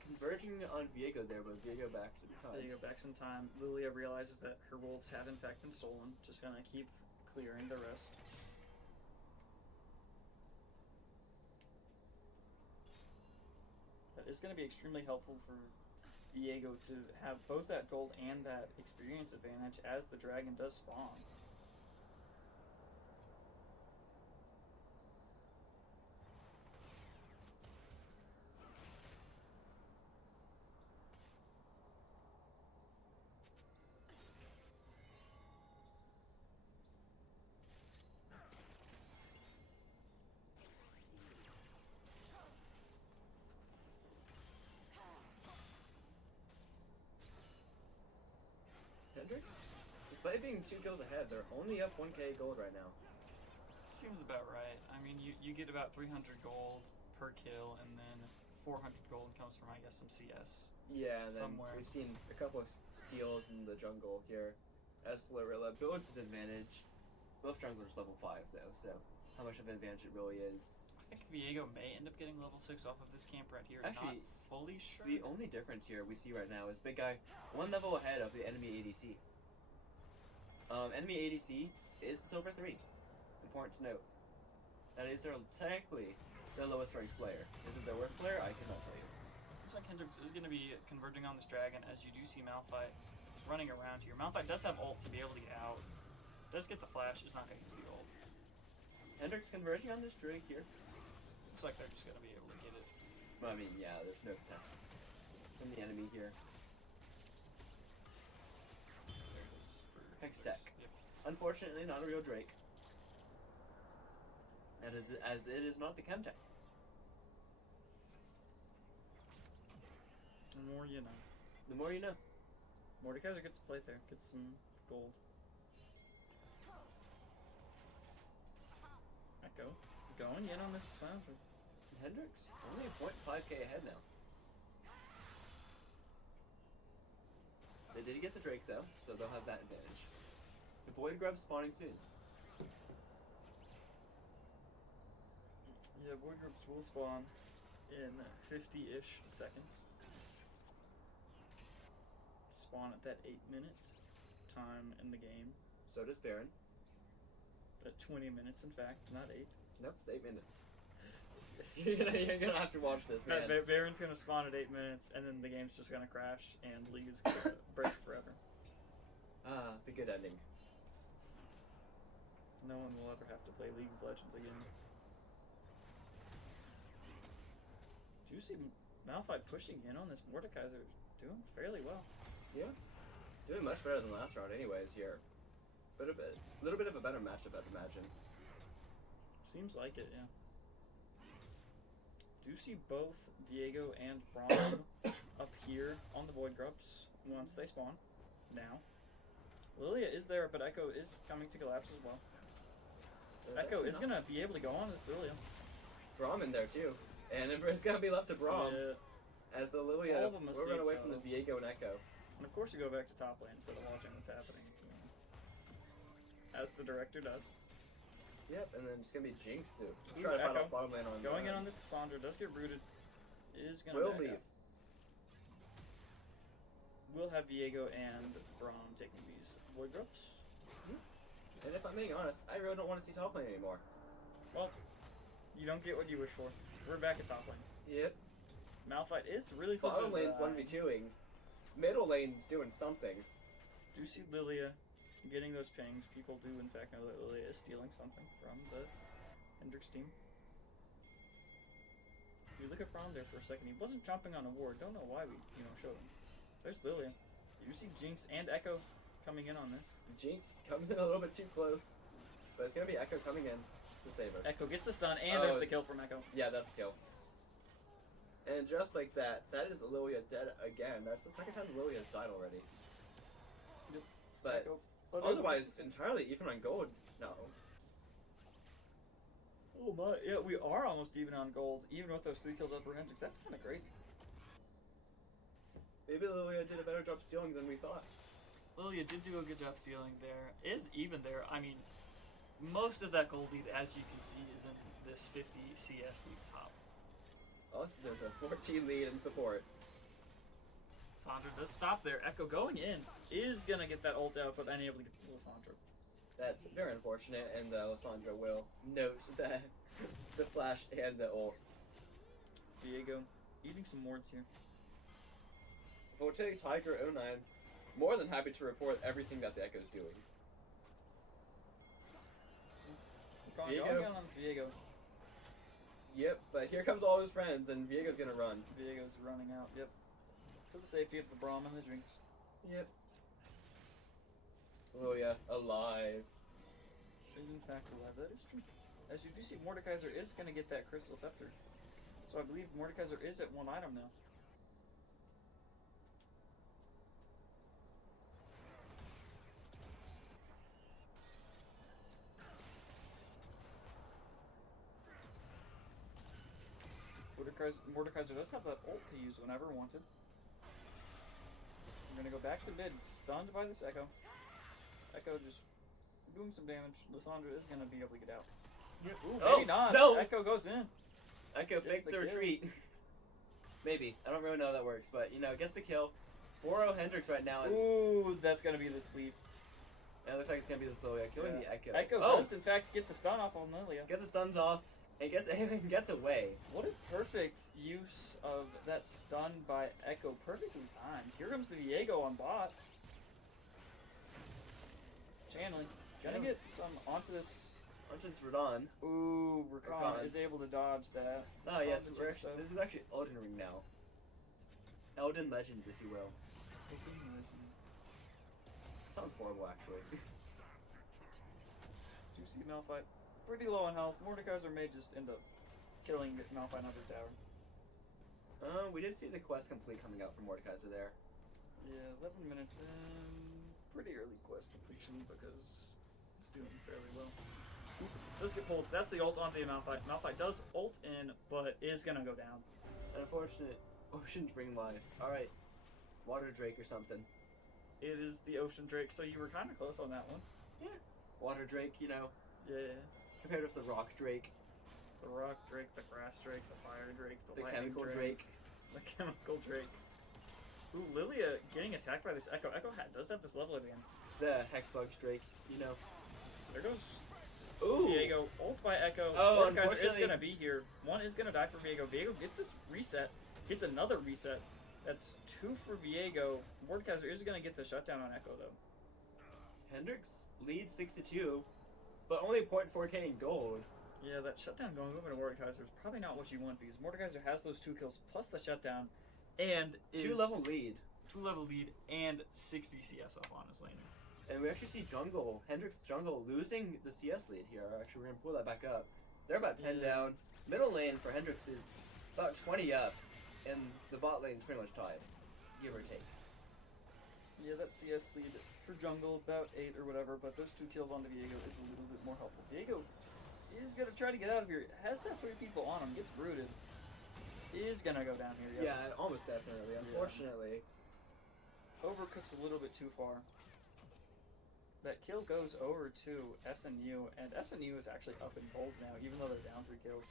converging on Viego there, but Viego backs in time. Viego backs in time. Lilia realizes that her wolves have in fact been stolen. Just going to keep clearing the rest. That is going to be extremely helpful for Viego to have both that gold and that experience advantage as the dragon does spawn. Hendrix, despite being 2 kills ahead, they're only up 1k gold right now. Seems about right. I mean, you get about 300 gold per kill, and then 400 gold comes from, I guess, some CS. Yeah, and somewhere. Then we've seen a couple of steals in the jungle here. As Lorilla builds his advantage. Both junglers level 5 though, so how much of an advantage it really is. I think Viego may end up getting level 6 off of this camp right here. Actually, not fully sure. The only difference here we see right now is Big Guy 1 level ahead of the enemy ADC. Enemy ADC is Silver 3. Important to note. That is technically their lowest ranked player. Is it their worst player? I cannot tell you. Looks like Hendrix is going to be converging on this dragon, as you do see Malphite running around here. Malphite does have ult to be able to get out. Does get the flash, is not going to use the ult. Hendrix converging on this Drake here. Looks like they're just going to be able to get it. Well, I mean, yeah, there's no protection from the enemy here. There it is. Hex tech. Yep. Unfortunately, not a real Drake. That is, as it is not the Chemtech. The more you know. The more you know. Mordekaiser gets to play there, gets some gold. Echo going in on this Sandra. Hendrix only 0.5k ahead now. They did get the Drake though, so they'll have that advantage. The Void Grub spawning soon. Yeah, Void Grubs will spawn in 50-ish seconds. Spawn at that 8-minute time in the game. So does Baron. At 20 minutes, in fact, not 8. Nope, it's 8 minutes. you're gonna have to watch this, man. Baron's gonna spawn at 8 minutes, and then the game's just gonna crash, and League is gonna break forever. Ah, the good ending. No one will ever have to play League of Legends again. Do you see Malphite pushing in on this Mordekaiser? Doing fairly well. Yeah, doing much better than last round, anyways. Here, but a little bit of a better matchup, I'd imagine. Seems like it, yeah. Do see both Viego and Braum up here on the Void Grubs once they spawn. Now, Lilia is there, but Echo is coming to collapse as well. Echo is gonna be able to go on as Lilia. Braum in there too, and it's gonna be left to Braum. Yeah. As the Lilia, All of them we're run away from the asleep, Viego and Echo. And of course you go back to top lane instead of watching what's happening. As the director does. Yep, and then it's gonna be Jinx too. Ooh, Trying to find Echo. out bottom lane on Going in on this Sandra does get rooted. Is gonna Will back leave. out. We'll have Viego and Braum taking these Void Grubs. And if I'm being honest, I really don't want to see top lane anymore. Well, you don't get what you wish for. We're back at top lane. Yep. Malphite is really close Bottom to lane's 1v2ing. Middle lane's doing something. Do see Lilia getting those pings. People do in fact know that Lilia is stealing something from the Hendrix team. You look at Braum there for a second. He wasn't jumping on a ward. Don't know why we, showed him. There's Lilia. You see Jinx and Echo coming in on this. Jinx comes in a little bit too close, but it's gonna be Echo coming in. to save her. Echo gets the stun, and there's the kill from Echo. Yeah, that's a kill. And just like that, that is Lilia dead again. That's the second time Lilia's died already. Yep. But Echo. otherwise, entirely even on gold. No. Oh my, yeah, we are almost even on gold, even with those 3 kills over Hendrix. That's kind of crazy. Maybe Lilia did a better job stealing than we thought. Lilia did do a good job stealing there. Is even there. I mean, most of that gold lead, as you can see, is in this 50 CS lead top. Also, there's a 14 lead in support. Sandra does stop there. Echo going in is going to get that ult out, but unable to get the Lissandra. That's very unfortunate, and Lissandra will note that the flash and the ult. Viego eating some wards here. Vote Tiger 09, more than happy to report everything that the Echo's doing. Going on Viego. Yep, but here comes all his friends, and Viego's gonna run. Viego's running out, yep. To the safety of the Braum and the drinks. Yep. Oh yeah, alive. Is in fact alive, that is true. As you do see, Mordekaiser is going to get that Crystal Scepter. So I believe Mordekaiser is at 1 item now. Mordekaiser does have that ult to use whenever wanted. I'm going to go back to mid, stunned by this Echo. Echo just doing some damage. Lissandra is going to be able to get out. Yep. Ooh, Oh, maybe not. no! Echo goes in. Echo faked the retreat. Maybe. I don't really know how that works, but, you know, gets the kill. 4-0 Hendrix right now. And Ooh, that's going to be the sleep. it looks like it's going to be the slow killing the Echo. Echo does, in fact, get the stun off on Lilia. Get the stuns off, and gets away. What a perfect use of that stun by Echo. Perfectly timed. Here comes the Viego on bot. Channeling. Gonna get some onto this. Since Radon. Ooh, Rakan is able to dodge that. Oh yes, this is actually Elden Ring now. Elden Legends, if you will. Sounds horrible, actually. Juicy Malphite, pretty low on health. Mordekaiser may just end up killing Malphite under tower. We did see the quest complete coming out from Mordekaiser there. Yeah, 11 minutes in. Pretty early quest completion because he's doing fairly well. Does get pulled. That's the ult on the Malphite. Malphite does ult in, but is gonna go down. Unfortunate. Ocean Spring Life. Alright. Water Drake or something. It is the Ocean Drake, so you were kind of close on that one. Yeah. Water Drake, you know. Yeah. Compared with the Rock Drake. The Rock Drake, the Grass Drake, the Fire Drake, the Chemical Drake. The Chemical Drake. Ooh, Lilia getting attacked by this Echo. Echo does have this level again. The Hexbugs Drake, you know. There goes Ooh. Viego, ult by Echo. Oh, Mordekaiser is gonna be here. One is gonna die for Viego. Viego gets this reset, gets another reset. That's 2 for Viego. Mordekaiser is gonna get the shutdown on Echo though. Hendrix leads 6-2, but only 0.4k in gold. Yeah, that shutdown going over to Mordekaiser is probably not what you want because Mordekaiser has those 2 kills plus the shutdown, and 2-level lead. 2-level lead and 60 CS up on his laning. And we actually see Hendrix Jungle losing the CS lead here. Actually, we're going to pull that back up. They're about 10 down. Middle lane for Hendrix is about 20 up. And the bot lane is pretty much tied. Give or take. Yeah, that CS lead for Jungle, about 8 or whatever, but those 2 kills on the Viego is a little bit more helpful. Viego is going to try to get out of here. Has that 3 people on him, gets rooted. Is going to go down here. Yep. Yeah, almost definitely. Unfortunately. Overcooks a little bit too far. That kill goes over to SNU, and SNU is actually up in gold now, even though they're down 3 kills.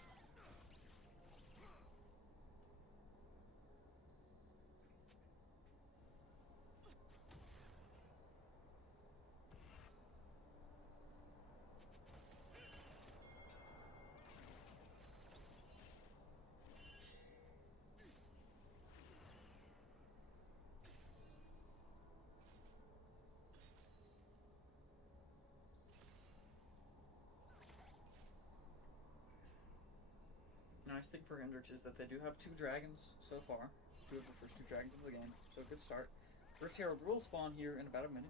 Nice thing for Hendrix is that they do have 2 dragons so far. 2 of the first 2 dragons of the game, so good start. First Herald will spawn here in about a minute.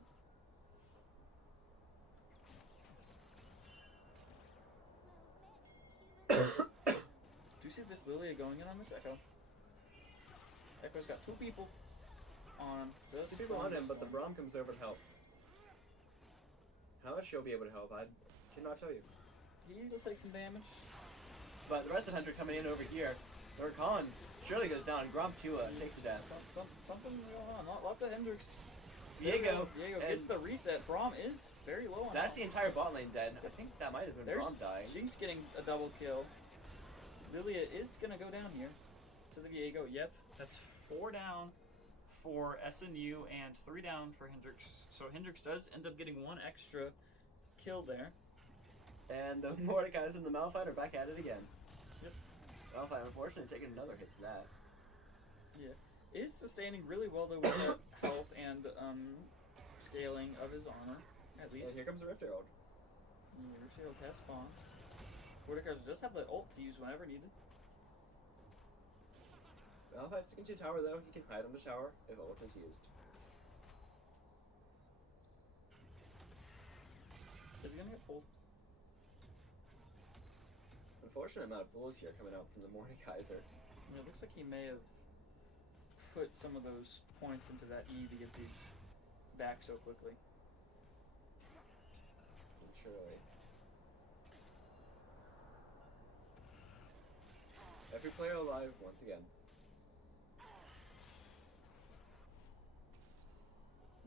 Do you see this Lilia going in on this Echo? Echo's got 2 people on this. 2 people on him, but the one. Braum comes over to help. How much he'll be able to help, I cannot tell you. He will take some damage. But the rest of Hendrix coming in over here. Khan surely goes down. Grom Tua takes his ass. Something going on. Lots of Hendrix. Diego gets the reset. Braum is very low on That's health. the entire bot lane dead. I think that might have been There's Braum dying. Jinx getting a double kill. Lilia is going to go down here to the Viego. Yep, that's 4 down for SNU and 3 down for Hendrix. So Hendrix does end up getting 1 extra kill there. And the Mordecai's and the Malphite are back at it again. Yep. Malphite unfortunately taking another hit to that. Yeah. Is sustaining really well though with the health and scaling of his armor, at least. And here comes the Rift Herald. Rift Herald has spawned. Mordecai does have the ult to use whenever needed. Malphite sticking to tower though. He can hide on the tower if ult is used. Is he gonna get pulled? Unfortunate amount of bulls here coming out from the Mordekaiser. Yeah, it looks like he may have put some of those points into that E to get these back so quickly. Surely. Every player alive once again.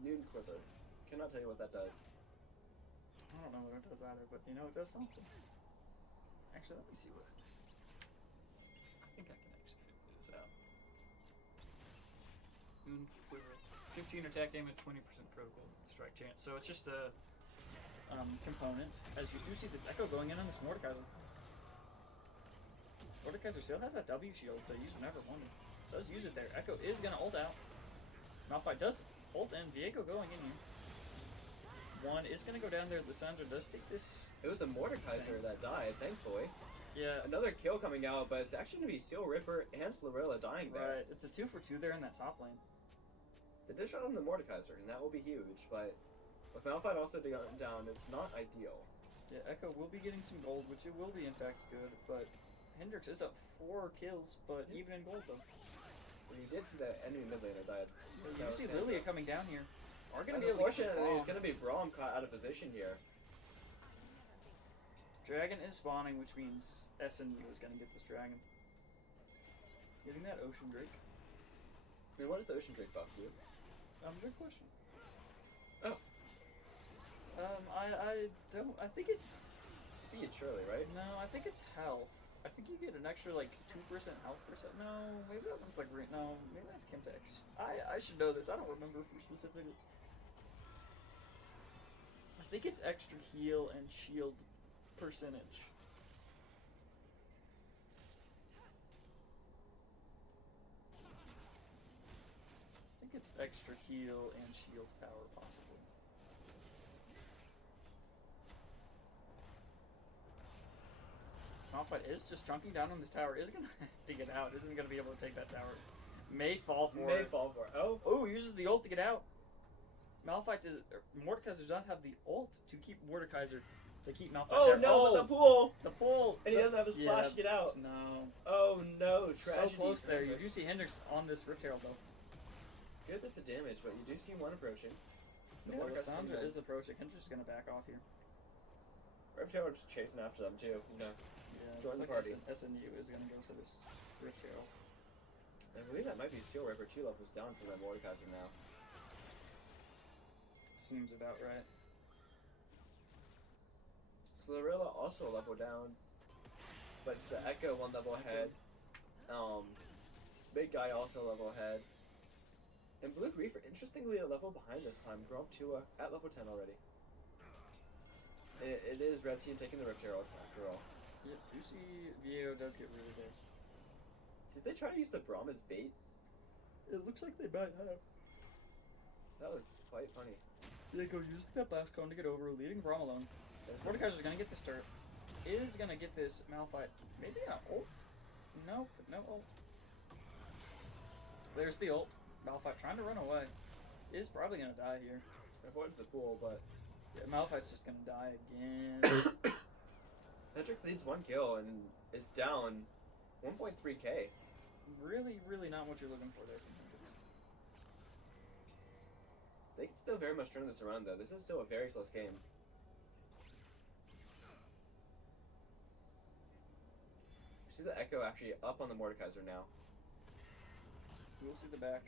Noon Quiver. Cannot tell you what that does. I don't know what it does either, but you know it does something. Actually, let me see what. I think I can actually figure this out. Moon Quiver. 15 attack damage, 20% critical strike chance. So it's just a component. As you do see this Echo going in on this Mordekaiser. Mordekaiser still has that W shield, so use whenever wanted. Does use it there. Echo is gonna ult out. Malphite does ult in. Viego going in here. 1 is gonna go down there. Lissandra does take this. It was the Mordekaiser that died, thankfully. Yeah. Another kill coming out, but it's actually going to be Seal Ripper and Slurilla dying there. Right. It's a 2 for 2 there in that top lane. They did shot on the Mordekaiser, and that will be huge, but with Malphite also down, it's not ideal. Yeah, Echo will be getting some gold, which it will be in fact good, but Hendrix is up 4 kills, but even in gold though. Well, you did see that enemy mid laner died. You see Lilia coming down here. Are going to be able to unfortunately, it's going to be Braum caught out of position here. Dragon is spawning, which means SNU is going to get this dragon. Getting that Ocean Drake. I mean, what does the Ocean Drake buff do? Good question. Oh. I don't. I think it's speed, surely, right? No, I think it's health. I think you get an extra like 2% health percent. No, maybe that one's like no, maybe that's Kimtex. I should know this. I don't remember for specifically. I think it's extra heal and shield percentage. I think it's extra heal and shield power possibly. Malphite is just chunking down on this tower. Is gonna have to get out. Isn't gonna be able to take that tower. May fall for it. Oh. Oh, uses the ult to get out. Malphite does. Mordekaiser does not have the ult to keep Mordekaiser to keep Malphite. Oh there. no! Oh, The pool. the pull. And he doesn't have his flash to get out. No. Oh no! Tragedy. So close there. You do see Hendrix on this Rift Herald though. Good bits of damage, but you do see one approaching. So Yeah, Lissandra is approaching. Hendrix is gonna back off here. Rift Herald's chasing after them too. You know. Yeah, Join looks the like party. SNU is gonna go for this Rift Herald. I believe that might be Seal Ripper 2 levels down from that Mordekaiser now. Seems about right. Slurilla also a level down, but it's the Echo 1 level ahead. Big Guy also a level ahead. And Blue Reaper, interestingly, a level behind this time. Grump Tua at level 10 already. It is Red Team taking the Rift Herald after all. Yep, you see Viego does get really there. Did they try to use the Braum as bait? It looks like they might have. That was quite funny. Viego used that blast cone to get over, leaving Braum alone. Mordekaiser's gonna get this turret. Is gonna get this Malphite. Maybe an ult? Nope, no ult. There's the ult. Malphite trying to run away. Is probably gonna die here. Avoids the pool, but Yeah, Malphite's just gonna die again. Hendrix leads 1 kill and is down 1.3k. Really, really not what you're looking for there from Hendrix. They can still very much turn this around, though. This is still a very close game. See the Echo actually up on the Mordekaiser now. We'll see the back.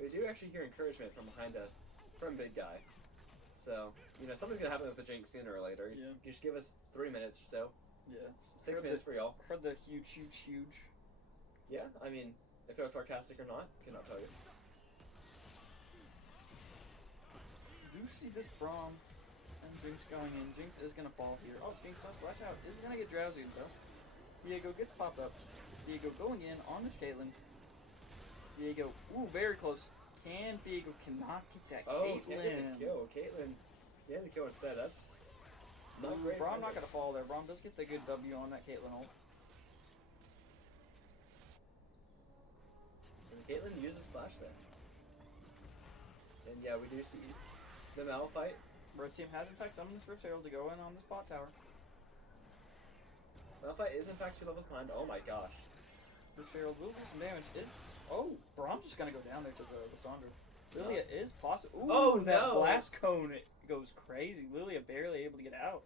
We do actually hear encouragement from behind us, from Big Guy. So, you know, something's gonna happen with the Jinx sooner or later. Yeah. Just give us 3 minutes or so. Yeah. 6 minutes for y'all. Heard the huge, huge, huge. Yeah, I mean, if they're sarcastic or not, cannot tell you. Do you see this Braum and Jinx going in? Jinx is gonna fall here. Oh, Jinx does slash out. Is gonna get drowsy though. Diego gets popped up. Diego going in on this Caitlyn. Diego, ooh, very close. Diego cannot get that Oh, Caitlyn. can't get the kill. Caitlyn, yeah, the kill instead. That's not great. Braum not gonna fall there. Braum does get the good W on that Caitlyn ult. And Caitlyn uses flash there. And yeah, we do see the Malphite. Red team has in fact summoned this Rift Herald to go in on this bot tower. Malphite is in fact 2 levels behind. Oh my gosh. Rift Herald will do some damage. Oh, Braum's just gonna go down there to the Sandra. Lilia is possible. Ooh, Oh, that no. blast cone goes crazy. Lilia barely able to get out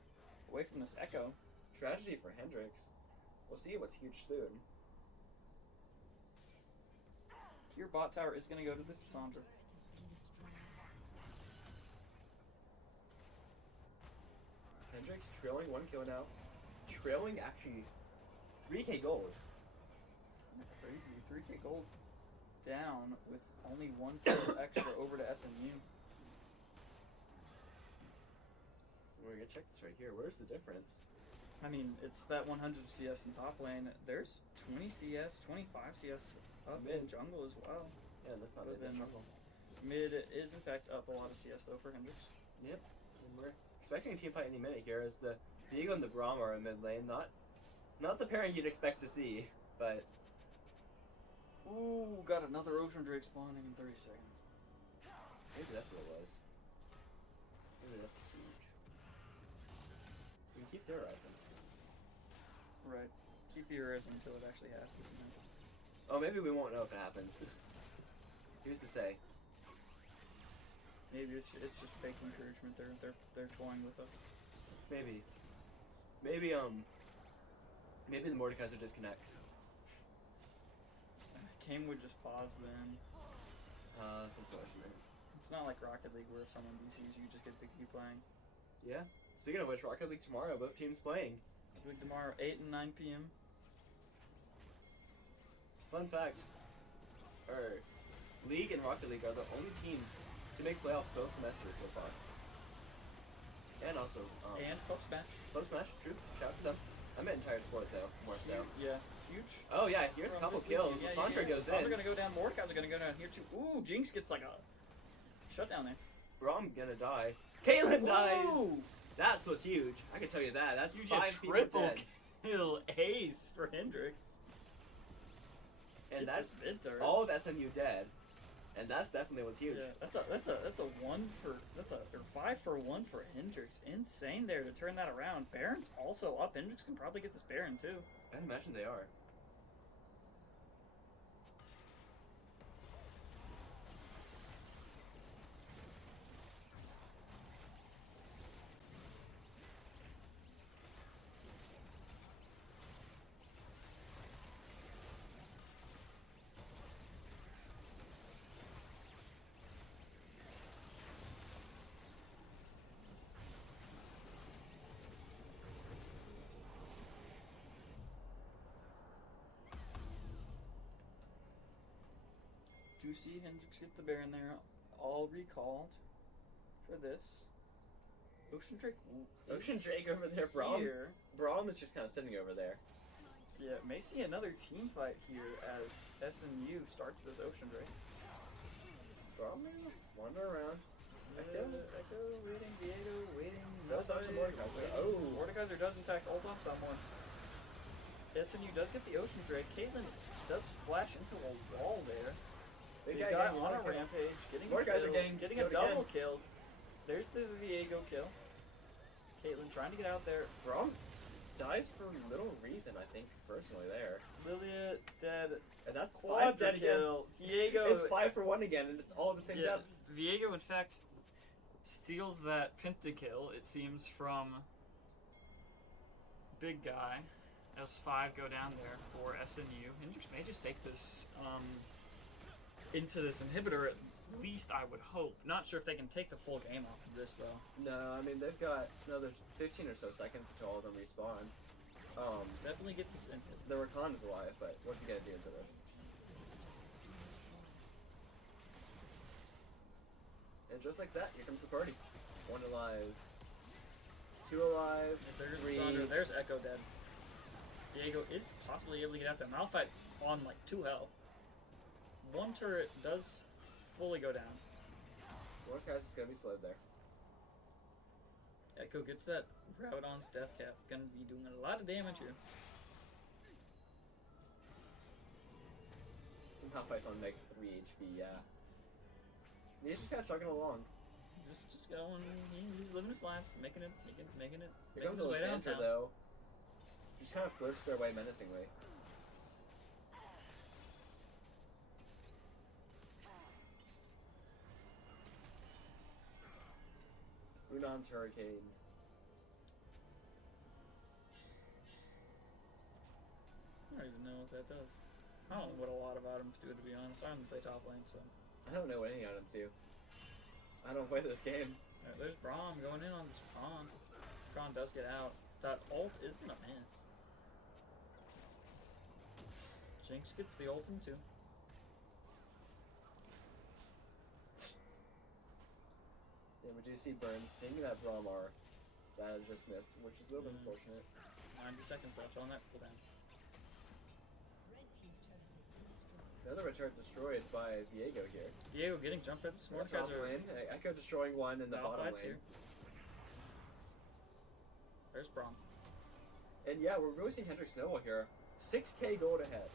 away from this Echo. Tragedy for Hendrix. We'll see what's huge soon. Your bot tower is gonna go to this Sandra. Hendrix trailing 1 kill now. Trailing actually 3k gold. Crazy. 3k gold down with only 1 kill extra over to SMU. We're gonna check this right here. Where's the difference? I mean, it's that 100 CS in top lane. There's 20 CS, 25 CS up in jungle as well. Yeah, that's not But mid, that's then- jungle. Mid is in fact up a lot of CS though for Hendrix. Yep. And we're expecting a team fight any minute here as the Diego and the Braum are in mid lane. Not the pairing you'd expect to see, but Ooh, got another Ocean Drake spawning in 30 seconds. maybe that's what it was. Maybe that's what's huge. We can keep theorizing. Right. Keep theorizing until it actually happens. Oh, maybe we won't know if it happens. Who's to say? Maybe it's just fake encouragement. They're toying with us. Maybe. Maybe the Mordekaiser disconnects. Game would just pause then. That's unfortunate. It's not like Rocket League where if someone DCs you just get to keep playing. Yeah. Speaking of which, Rocket League tomorrow, both teams playing. League tomorrow, 8 and 9 p.m. Fun fact. League and Rocket League are the only teams to make playoffs both semesters so far. And also, And post match. post-match, true. Shout out to them. I meant entire sport though, more so. Yeah, huge. Oh yeah, here's a From couple this kills. league. Santra goes Santra in. gonna go down. Mordekaiser gonna go down here too. Ooh, Jinx gets like a shutdown there. Braum gonna die. Caitlyn dies! Ooh, That's what's huge. I can tell you that. That's huge 5 people triple dead. kill ace for Hendrix. And Get that's this mid turret. all of SMU dead. And that's definitely what's huge. Yeah, that's a 5 for 1 for Hendrix. Insane there to turn that around. Baron's also up. Hendrix can probably get this Baron too. I imagine they are. Do see Hendrix get the Baron there. All recalled for this. Ocean Drake. Ocean is Drake over there, Braum. here. Braum is just kind of sitting over there. Yeah, may see another team fight here as SMU starts this Ocean Drake. Braum gonna wander around. Echo waiting, Diego waiting. No thoughts on Mordekaiser. Oh. Mordekaiser does in fact hold on someone. SMU does get the Ocean Drake. Caitlyn does flash into a wall there. Big Big guy guy getting on a one kill. rampage, getting More a guys kill, are getting a killed double again. kill. There's the Viego kill. Caitlyn trying to get out there. Brom dies for little reason, I think, personally there. Lilia dead. And that's 5 Quadra dead again. kill. Viego. It's 5 for 1 again, and it's all the same Yeah, depths. Viego, in fact, steals that pentakill, it seems, from Big Guy. S5 go down there for SNU. Hendrix may just take this into this inhibitor at least, I would hope. Not sure if they can take the full game off of this, though. No, I mean, they've got another 15 or so seconds until all of them respawn. Definitely get this in. The Rakan is alive, but what's he gonna do into this? And just like that, here comes the party. 1 alive. 2 alive. There's 3. Sandra, there's Echo dead. Diego is possibly able to get out there. Malphite on like 2 health. 1 turret does fully go down. More guys is gonna be slowed there. Echo gets that Rabadon's death cap. Gonna be doing a lot of damage here. Malphite's on like 3 HP, yeah. He's just kinda chugging along. Just going. He's living his life, making it. Here Making comes his way Lysandra, downtown. though. Just kind of flirts their way menacingly. Runon's Hurricane. I don't even know what that does. I don't know what a lot of items do, to be honest. I don't play top lane, so. I don't know what any items do. I don't play this game. Alright, there's Braum going in on this Braum. Braum does get out. That ult is gonna miss. Jinx gets the ult in too. Yeah, we do see Burns pinging that Brahmar. That has just missed, which is a little bit Mm. unfortunate. 90 seconds left on that cooldown. Another return destroyed by Viego here. Diego getting jumped at the More smart top lane. Echo destroying one in the bottom lane. here. There's Braum. And yeah, we're really seeing Hendrix snowball here. 6k gold ahead.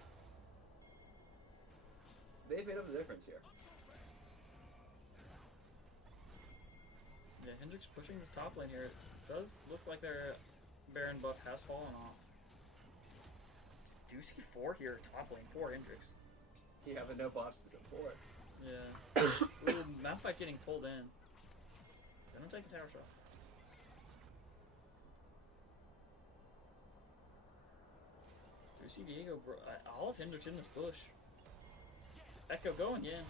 They've made up the difference here. Yeah, Hendrix pushing this top lane here. It does look like their Baron buff has fallen off. Do you see 4 here top lane for Hendrix? Yeah, but no bots to support. Yeah. Ooh, Malphite getting pulled in. They don't take a tower shot. Do you see Diego? All of Hendrix in this bush. Echo going in.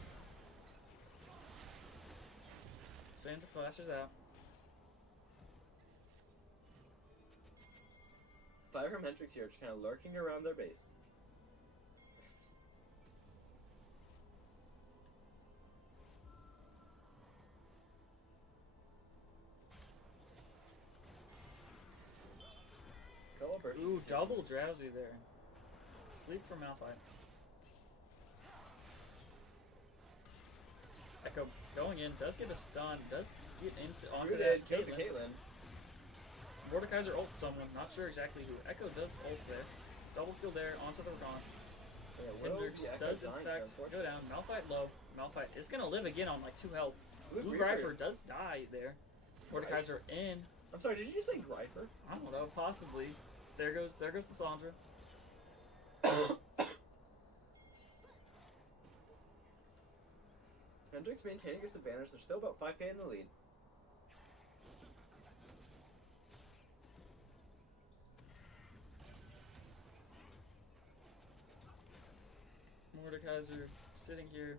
Sandra flashes out. Fire from Hendrix here, just kind of lurking around their base. Couple bursts. Ooh, double drowsy there. Sleep for Malphite. Echo going in, does get a stun, does get onto that Kills the Caitlyn. Caitlyn. Mordekaiser ults someone, not sure exactly who. Echo does ult there. Double kill there, onto the Rakan. Yeah, will Hendrix the Echo does in dying, fact unfortunately. go down. Malphite low. Malphite is gonna live again on like 2 health. Blue Reaper. Griper does die there. Mordekaiser in. I'm sorry, did you just say Greifer? I don't know, possibly. There goes the Sandra. Hendrix maintaining his advantage. They're still about 5k in the lead. Mordekaiser sitting here.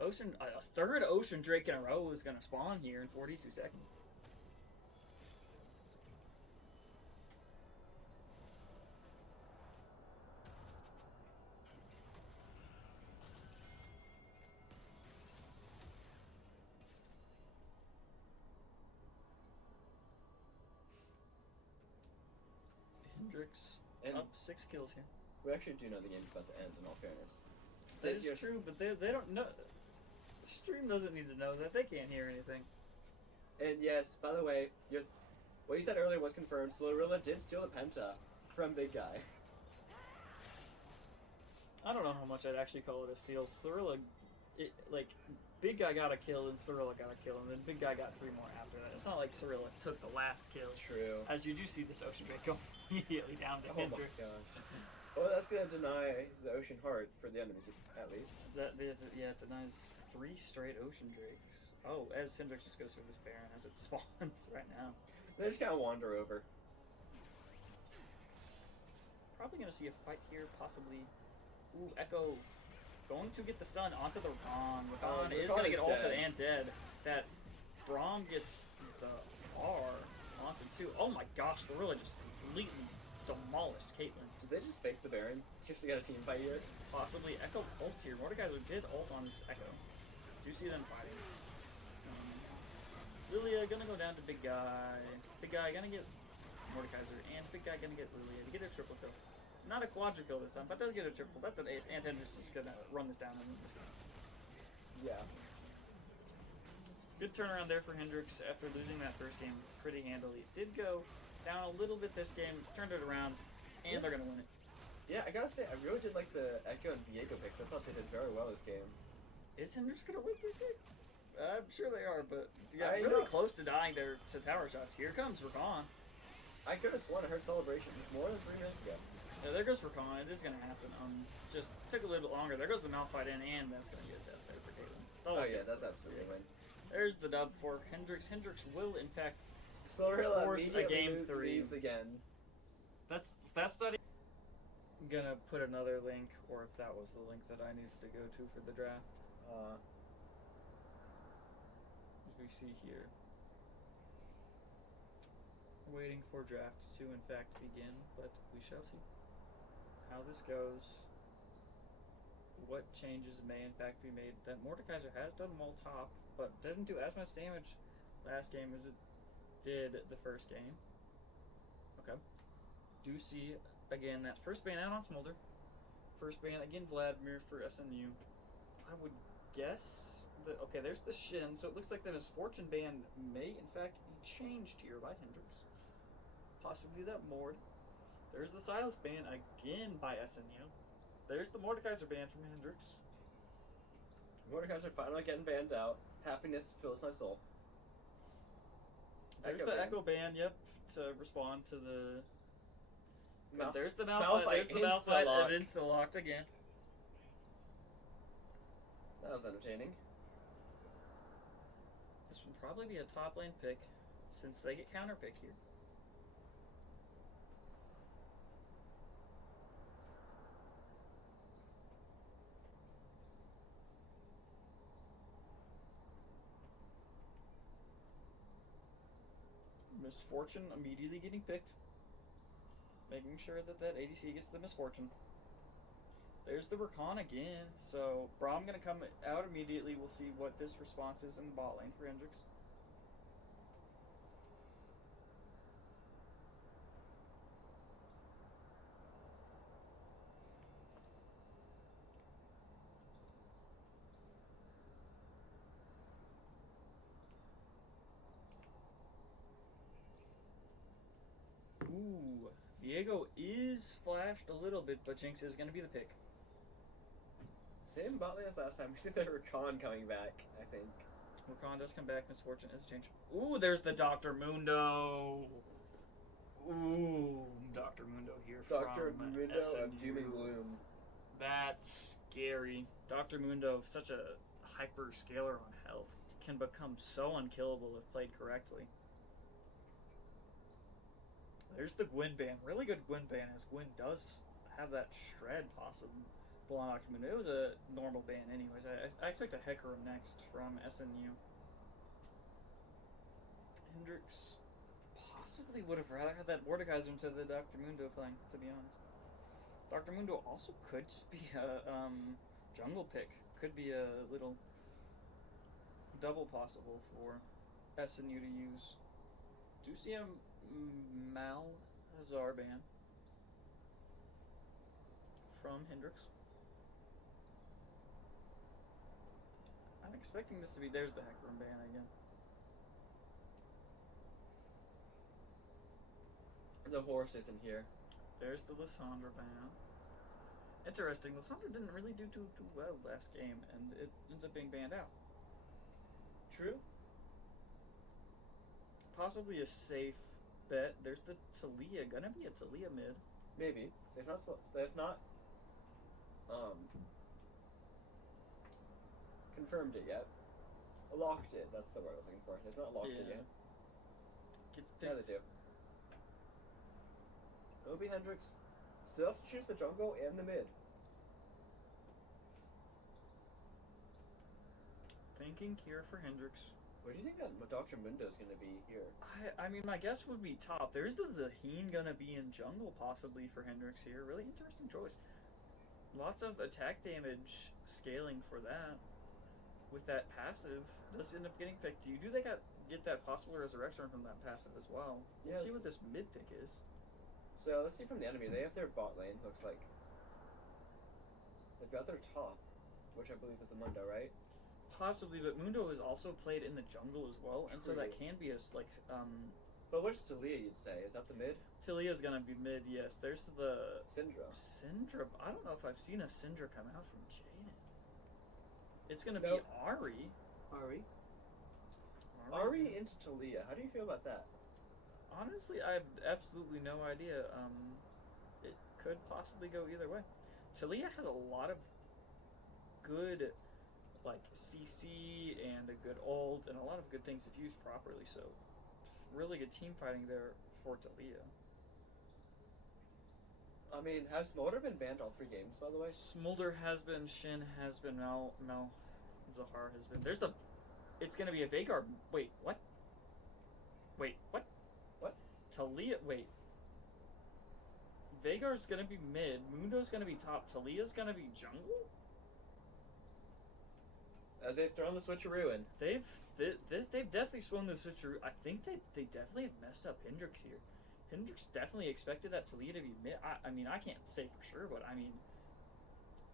Ocean, a third Ocean Drake in a row is gonna spawn here in 42 seconds. Hendrix And up 6 kills here. we actually do know the game's about to end, in all fairness. That Did your- is true, but they don't know. Stream doesn't need to know that. They can't hear anything. And yes, by the way, what you said earlier was confirmed. Slorilla did steal the Penta from Big Guy. I don't know how much I'd actually call it a steal. Cirilla, like, big guy got a kill and Cirilla got a kill, and then big guy got 3 more after that. It's not like Cirilla took the last kill. True. As you do see this Ocean Drake go immediately down to Oh my Hendrix. gosh. Well, that's gonna deny the Ocean Heart for the enemy team, at least. Yeah, it denies 3 straight Ocean Drakes. Oh, as Hendrix just goes through this Baron as it spawns right now. They just kind of wander over. Probably gonna see a fight here, possibly. Ooh, Echo going to get the stun onto the Ron. Ron is gonna get ulted and dead. That Braum gets the R onto 2. Oh my gosh, the Gorilla just completely demolished Caitlyn. Did they just fake the Baron just to get a team fight here? Possibly. Echo ults here. Mordekaiser did ult on this Echo. Do you see them fighting? Lilia gonna go down to Big Guy. Big Guy gonna get Mordekaiser, and Big Guy gonna get Lilia to get a triple kill. Not a quadra kill this time, but does get a triple. That's an ace, and Hendrix is gonna run this down and win this game. Yeah. Good turnaround there for Hendrix after losing that first game pretty handily. Did go down a little bit this game, turned it around, and they're gonna win it. Yeah, I gotta say, I really did like the Echo and Viego picks. I thought they did very well this game. Is Hendrix gonna win this game? I'm sure they are, but yeah, I really know. close to dying there to tower shots. Here comes Rakan. I could have sworn I heard celebrations more than 3 minutes ago. Yeah, there goes Rakan. It is gonna happen. Just took a little bit longer. There goes the Malphite in, and that's gonna get a death there for Caitlyn. Oh yeah, that's absolutely a win. There's the dub for Hendrix. Hendrix will, in fact, Slowrilla force a game 3. leaves again. That's study. I'm gonna put another link, or if that was the link that I needed to go to for the draft. As we see here, waiting for draft to in fact begin, but we shall see how this goes. What changes may in fact be made. That Mordekaiser has done well top, but didn't do as much damage last game as it did the first game. Okay. Do see again that first ban out on Smolder. First ban again Vladimir for SNU. I would guess that okay, there's the Shin, so it looks like the Misfortune ban may in fact be changed here by Hendrix. Possibly that Mord. There's the Silas ban again by SNU. There's the Mordekaiser ban from Hendrix. Mordekaiser finally getting banned out. Happiness fills my soul. There's the Echo ban, yep, to respond to the. There's the Malphite. Malphite. There's the Malphite, and insta-locked again. That was entertaining. This would probably be a top lane pick, since they get counter pick here. Misfortune immediately getting picked. Making sure that that ADC gets the Misfortune. There's the Rakan again. So Braum gonna come out immediately. We'll see what this response is in the bot lane for Hendrix. Ooh, Viego is flashed a little bit, but Jinx is going to be the pick. Same bot lane as last time. We see the Rakan coming back, I think. Rakan does come back. Misfortune is changed. Ooh, there's the Dr. Mundo. Ooh, Dr. Mundo here Dr. from Mundo SNU. of Doom and Gloom. That's scary. Dr. Mundo, such a hyper scaler on health, can become so unkillable if played correctly. There's the Gwyn ban. Really good Gwyn ban, as Gwyn does have that shred possible on Dr. Mundo. It was a normal ban anyways. I expect a Hecarim next from SNU. Hendrix possibly would have rather had that Mordekaiser instead of the Dr. Mundo playing, to be honest. Dr. Mundo also could just be a jungle pick. Could be a little double possible for SNU to use. Do see a Malhazar ban from Hendrix. I'm expecting this to be. There's the Hecarim ban again. The horse isn't here. There's the Lissandra ban. Interesting. Lissandra didn't really do too well last game, and it ends up being banned out. True. Possibly a safe bet. There's the Talia. Gonna be a Talia mid. Maybe. They've not confirmed it yet. Locked it. That's the word I was looking for. They've not locked it yet. Gets Yeah, picked. they do. It'll be Hendrix. Still have to choose the jungle and the mid. Thinking here for Hendrix. Where do you think that Dr. Mundo is going to be here? I mean, my guess would be top. There's the Zaheen gonna be in jungle possibly for Hendrix here. Really interesting choice. Lots of attack damage scaling for that. With that passive, does end up getting picked. Do they get that possible resurrection from that passive as well? We'll Yes. see what this mid pick is. So let's see from the enemy. They have their bot lane, looks like. They've got their top, which I believe is the Mundo, right? Possibly, but Mundo is also played in the jungle as well, and so that True. can be a But which Talia you'd say? Is that the mid? Talia's gonna be mid. Yes, there's the Syndra. Syndra. I don't know if I've seen a Syndra come out from Jaden. It's gonna Nope. be Ari. Ari into Talia. How do you feel about that? Honestly, I have absolutely no idea. It could possibly go either way. Talia has a lot of good, like, CC and a good ult and a lot of good things if used properly. So, really good team fighting there for Talia. I mean, has Smolder been banned all 3 games, by the way? Smolder has been, Shin has been, Mal Zahar has been. There's the. It's gonna be a Veigar. Wait, what? Wait, what? What? Talia. Wait. Veigar's gonna be mid. Mundo's gonna be top. Talia's gonna be jungle. As they've thrown the switcheroo in. They've definitely swung the switcheroo. I think they definitely have messed up Hendrix here. Hendrix definitely expected that Talia to be mid. I mean, I can't say for sure, but I mean,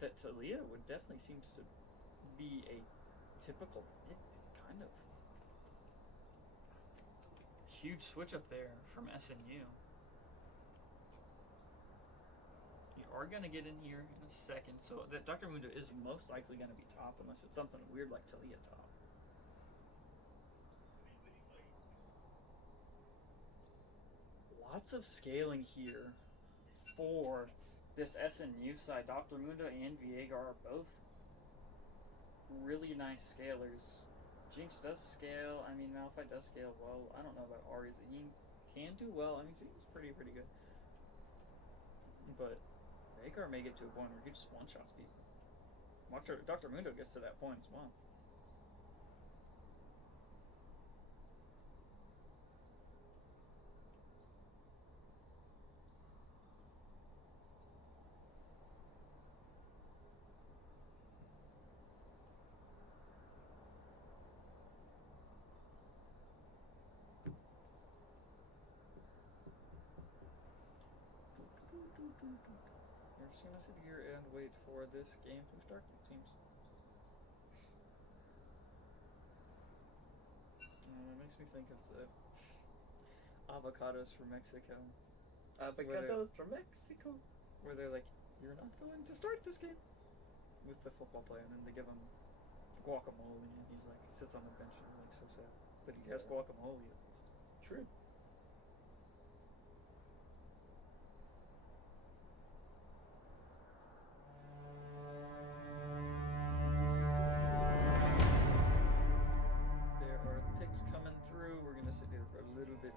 that Talia would definitely seems to be a typical mid, kind of. Huge switch up there from SNU. You are going to get in here in a second, so that Dr. Mundo is most likely going to be top unless it's something weird like Talia top. Lots of scaling here for this SNU side. Dr. Mundo and Veigar are both really nice scalers. Jinx does scale. I mean, Malphite does scale well. I don't know about Ari. He can do well. I mean, he's pretty good. But Veigar may get to a point where he just one-shots people. Dr. Mundo gets to that point as well. We're just gonna sit here and wait for this game to start, it seems. It makes me think of the avocados from Mexico. Avocados from Mexico. Where they're like, you're not going to start this game with the football player, and then they give him guacamole, and he's like, he sits on the bench and he's like so sad. But he has guacamole at least. True. There are picks coming through. We're gonna sit here for a little bit.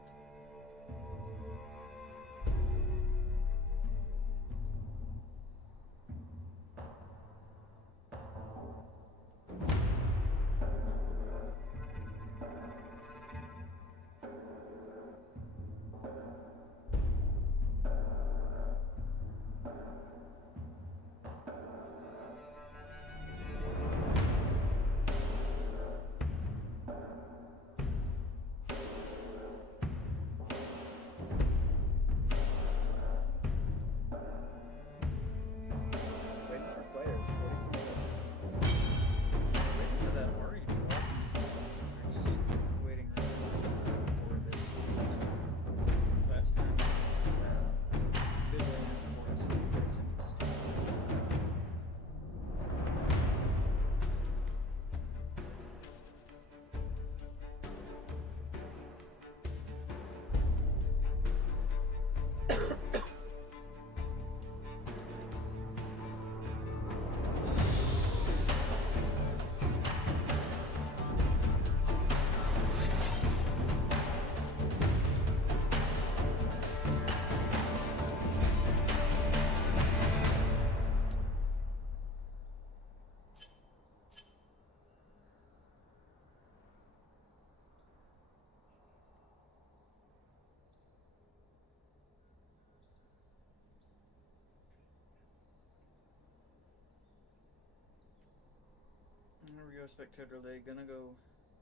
we go, spectator delay. Gonna go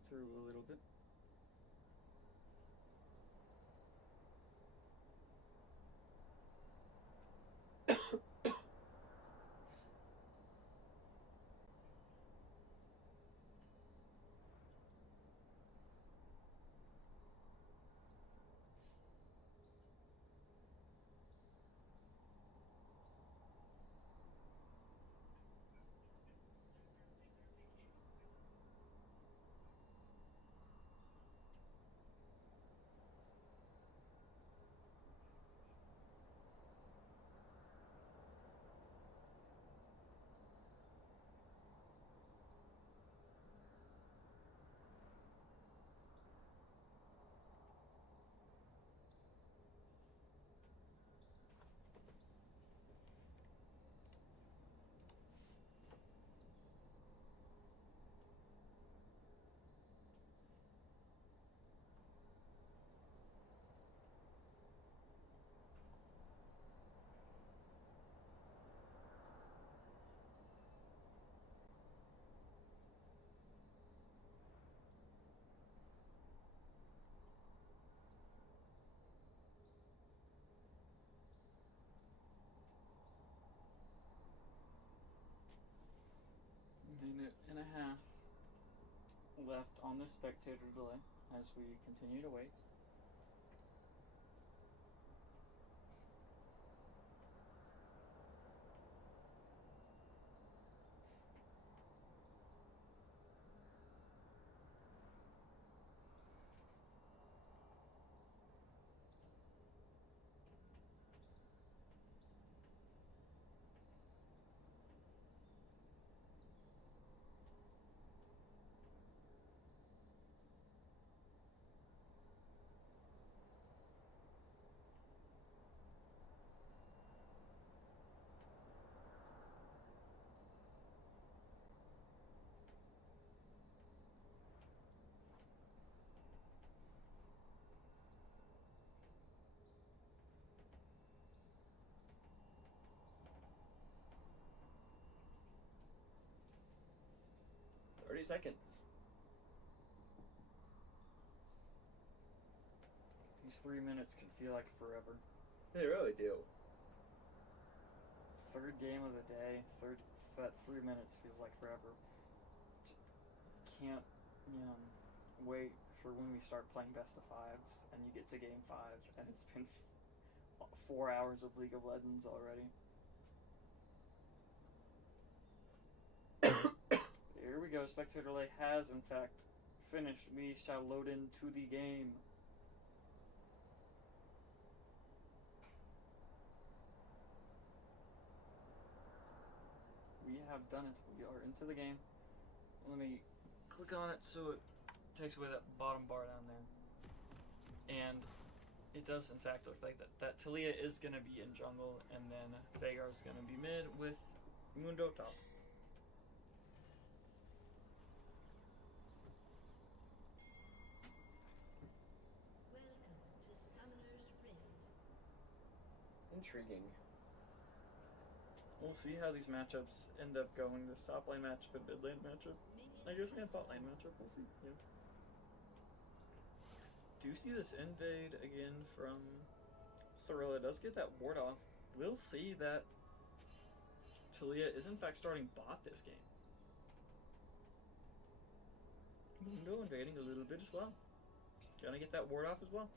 through a little bit. Minute and a half left on the spectator delay as we continue to wait. Seconds. These 3 minutes can feel like forever. They really do. Third game of the day, that 3 minutes feels like forever. Can't, wait for when we start playing best of fives and you get to game 5 and it's been 4 hours of League of Legends already. Here we go, spectator delay has in fact finished. We shall load into the game. We have done it. We are into the game. Let me click on it so it takes away that bottom bar down there. And it does in fact look like that Talia is going to be in jungle, and then Veigar is going to be mid with Mundo top. Intriguing. We'll see how these matchups end up going. This top lane matchup and mid lane matchup. I guess we have bot lane matchup. We'll see. Yeah. Do you see this invade again from Cirilla? Does get that ward off. We'll see that Talia is in fact starting bot this game. Mundo invading a little bit as well. Gonna get that ward off as well.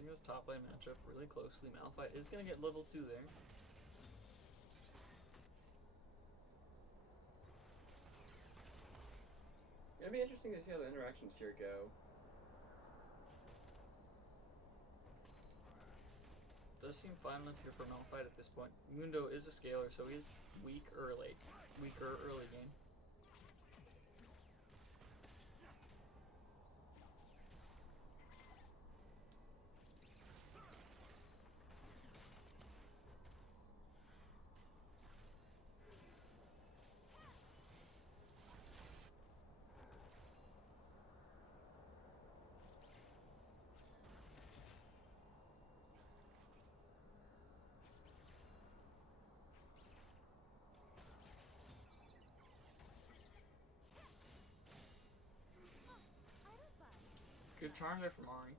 watching this top lane matchup really closely. Malphite is going to get level 2 there. It'll be interesting to see how the interactions here go. Does seem fine enough here for Malphite at this point. Mundo is a scaler, so he's weaker early game. Good charm there from Ari.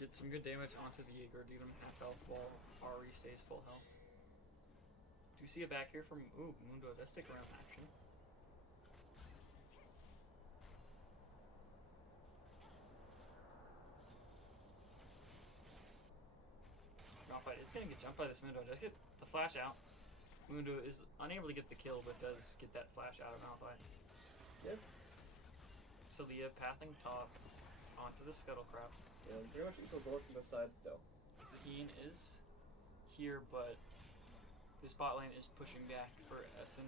Get some good damage onto the Jaeger, dude. Half health while Ari stays full health. Do you see a back here from Mundo? Does stick around action. Malphite is gonna get jumped by this Mundo. Does get the flash out. Mundo is unable to get the kill, but does get that flash out of Malphite. Yep. So Leah pathing top onto the Scuttlecraft. Yeah, pretty much equal gold from both sides still. Zaheen is here, but the spot lane is pushing back for SMU.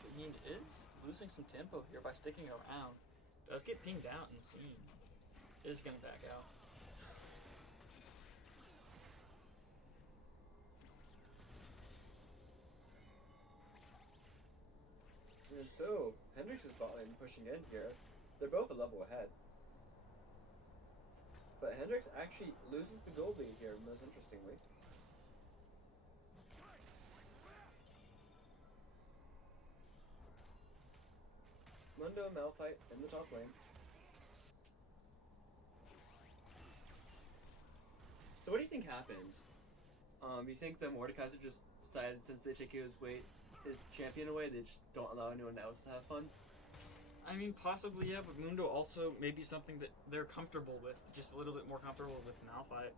Zaheen is losing some tempo here by sticking around. Does get pinged out and seen. Is going to back out. And so, Hendrix is bot lane pushing in here. They're both a level ahead. But Hendrix actually loses the gold lead here, most interestingly. Mundo and Malphite in the top lane. So what do you think happened? You think that Mordekaiser just decided since they take his champion away, they just don't allow anyone else to have fun? I mean, possibly, yeah, but Mundo also may be something that they're comfortable with, just a little bit more comfortable with Malphite.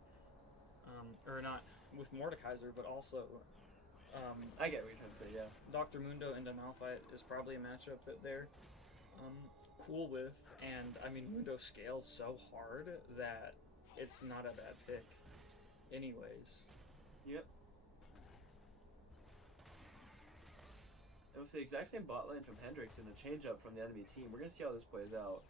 Or not with Mordekaiser, but also... I get what you're trying to say, yeah. Dr. Mundo into Malphite is probably a matchup that they're cool with, and I mean, Mundo scales so hard that it's not a bad pick anyways. Yep. And with the exact same bot lane from Hendrix and a change up from the enemy team, we're gonna see how this plays out.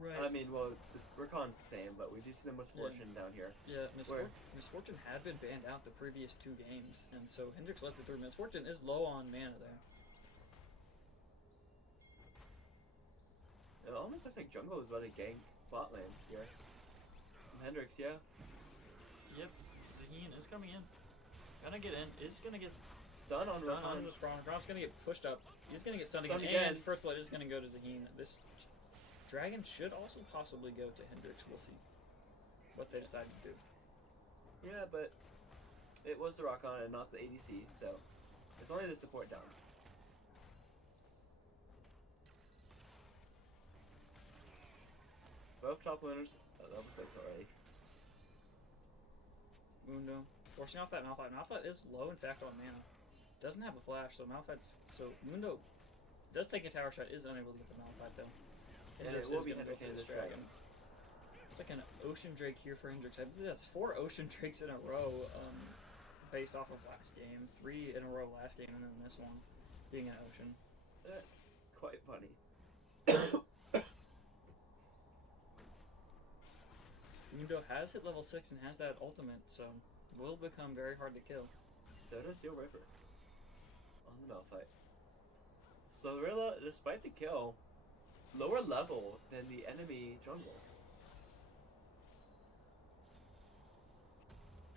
Right. I mean, well, Rakan's the same, but we do see the Misfortune down here. Yeah, Misfortune had been banned out the previous 2 games, and so Hendrix lets it through. Misfortune is low on mana there. It almost looks like jungle is about to gank bot lane here. Hendrix, yeah. Yep, Zaheen is coming in. Gonna get in, is gonna get stun on Rakan. Rakan's gonna get pushed up. He's gonna get stunned again. And first blood is gonna go to Zaheen. This dragon should also possibly go to Hendrix. We'll see what they decide to do. Yeah, but it was the Rakan and not the ADC, so it's only the support down. Both top laners level 6 already. Mundo forcing off that Malphite. Malphite is low, in fact, on mana. Doesn't have a flash, so Mundo does take a tower shot. Is unable to get the Malphite though. And it will be Hendrix into this dragon. It's like an Ocean Drake here for Hendrix. I believe that's 4 Ocean Drakes in a row, based off of last game. 3 in a row last game, and then this one being an Ocean. That's quite funny. Mundo has hit level 6 and has that ultimate, so will become very hard to kill. So does Steel River on the Malphite. Slowrilla, despite the kill, lower level than the enemy jungle.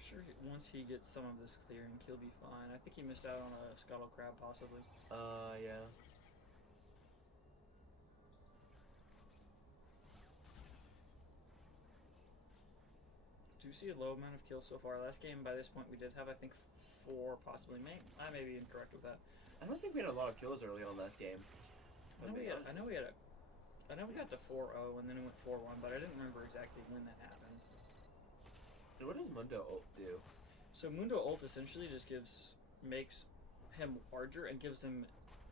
Sure, once he gets some of this clearing, he'll be fine. I think he missed out on a Scuttle Crab, possibly. Yeah. Do see a low amount of kills so far. Last game, by this point, we did have, I think, 4, possibly. I may be incorrect with that. I don't think we had a lot of kills early on last game. I know we got to 4-0 and then it went 4-1, but I didn't remember exactly when that happened. And what does Mundo ult do? So Mundo ult essentially just makes him larger and gives him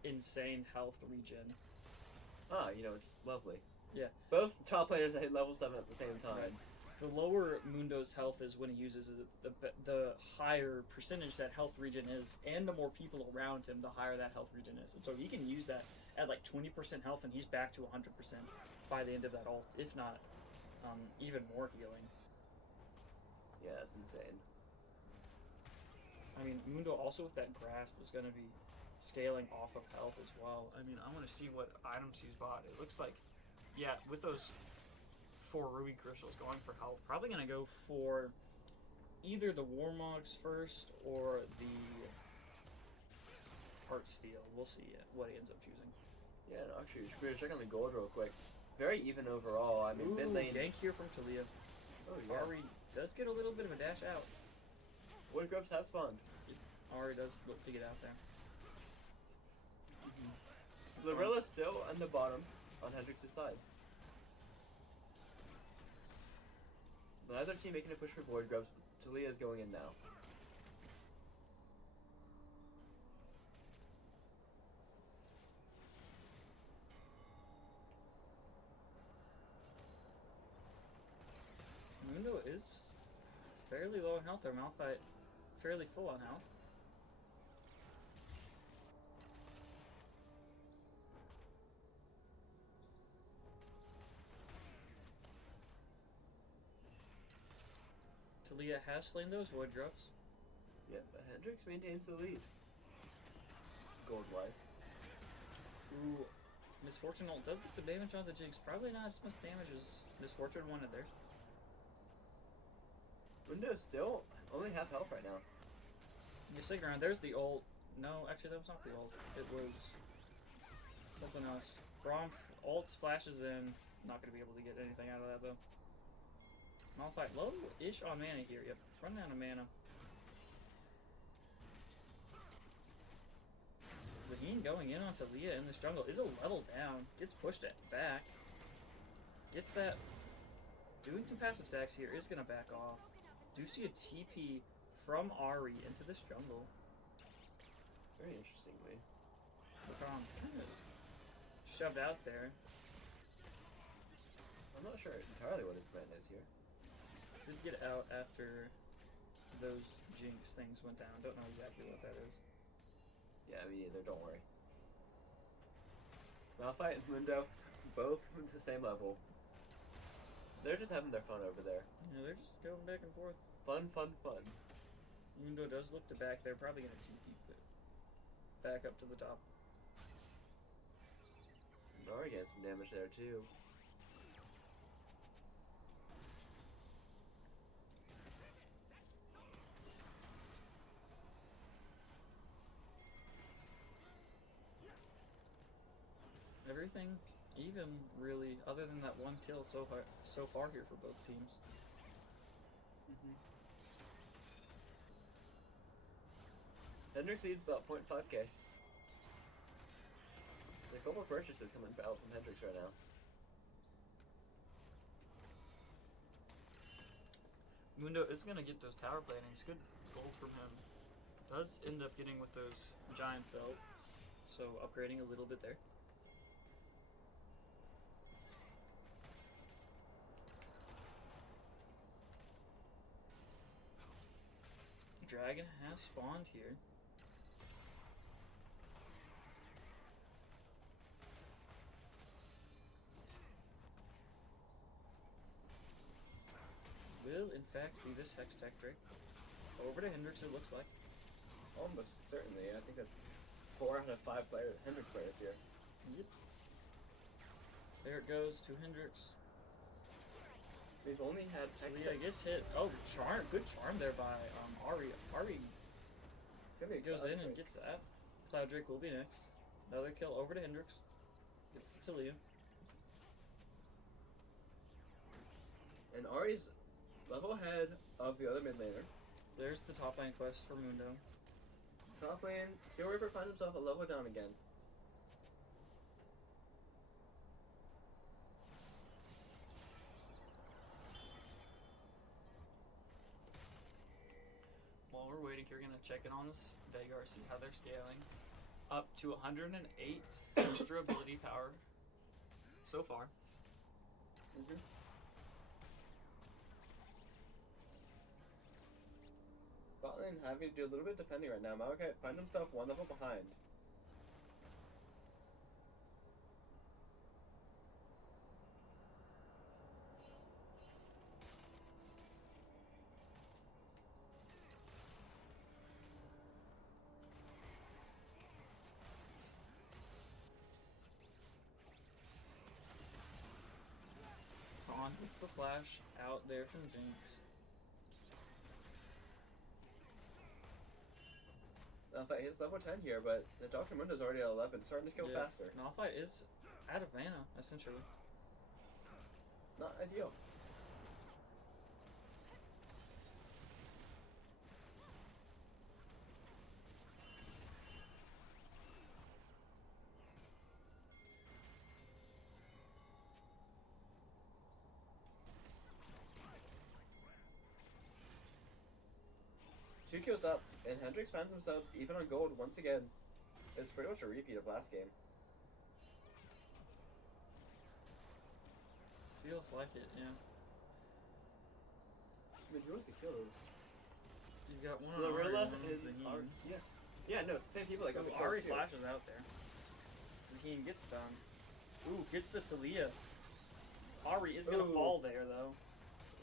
insane health regen. Ah, it's lovely. Yeah. Both top players that hit level 7 at the same time. Right. The lower Mundo's health is when he uses it, the higher percentage that health regen is, and the more people around him, the higher that health regen is. And so he can use that at like 20% health, and he's back to 100% by the end of that ult, if not even more healing. Yeah, it's insane. I mean, Mundo also with that grasp is going to be scaling off of health as well. I mean, I want to see what items he's bought. It looks like, yeah, with those 4 ruby crystals going for health, probably going to go for either the Warmogs first or the Heart Steel. We'll see what he ends up choosing. Yeah, no, actually, we're check on the gold real quick. Very even overall. I mean, mid lane. Gank here from Talia. Oh, yeah. Ari does get a little bit of a dash out. Woodgroves have spawned. Ari does look to get out there. Sliverilla's still on the bottom on Hendrix's side. The other team making a push for Void Grubs. Talia's going in now. Mundo is fairly low on health there. Malphite fairly full on health. Talia has slain those Void Grubs. Yeah, but Hendrix maintains the lead. Gold-wise. Ooh, Misfortune ult does get the damage on the Jinx. Probably not as much damage as Misfortune wanted there. Mundo's still only half health right now. You stick around. There's the ult. No, actually, that was not the ult. It was something else. Braum ult splashes in. Not going to be able to get anything out of that, though. Malphite low-ish on mana here. Yep, running out of mana. Zaheen going in on Talia in this jungle is a level down. Gets pushed back. Gets that. Doing some passive stacks here is going to back off. Do see a TP from Ari into this jungle. Very interestingly. Kind of shoved out there. I'm not sure entirely what his plan is here. Did get out after those Jinx things went down. Don't know exactly what that is. Yeah, me either, don't worry. Malphite and Mundo, both at the same level. They're just having their fun over there. Yeah, they're just going back and forth. Fun, fun, fun. Mundo does look to back. They're probably going to TP back up to the top. Nari getting some damage there too. Everything even, really, other than that one kill so far here for both teams. Hendrix leads about 0.5k. There's a couple of purchases coming out from Hendrix right now. Mundo is going to get those tower planings. Good gold from him. Does end up getting with those giant belts, so upgrading a little bit there. Dragon has spawned here. Will, in fact, be this Hex Tech Drake. Over to Hendrix, it looks like. Almost certainly. I think that's 4 out of 5 Hendrix players here. Yep. There it goes to Hendrix. We've only had Talia gets hit. Oh, charm! Good charm there by Ari. Ari goes in and gets that. Cloud Drake will be next. Another kill over to Hendrix. Gets to Talia. And Ari's level head of the other mid laner. There's the top lane quest for Mundo. Top lane, Steel Reaper finds himself a level down again. While we're waiting, you're gonna check in on this Veigar, see how they're scaling. Up to 108 extra ability power so far. Mm-hmm. Bot lane having to do a little bit of defending right now. Malachite find himself one level behind. On gets the flash out there from Jinx. Malphite hits level 10 here, but the Dr. Mundo's already at 11, starting to scale faster. Malphite is out of mana, essentially. Not ideal. Two kills up, and Hendrix finds themselves even on gold once again. It's pretty much a repeat of last game. Feels like it, yeah. But who wants to kill those? You got one Slorilla on is Zaheen. yeah. Yeah, no, it's the same people that got the kills Ari too. flashes out there. Zaheen gets stunned. Ooh, gets the Talia. Ari is gonna Ooh. fall there though.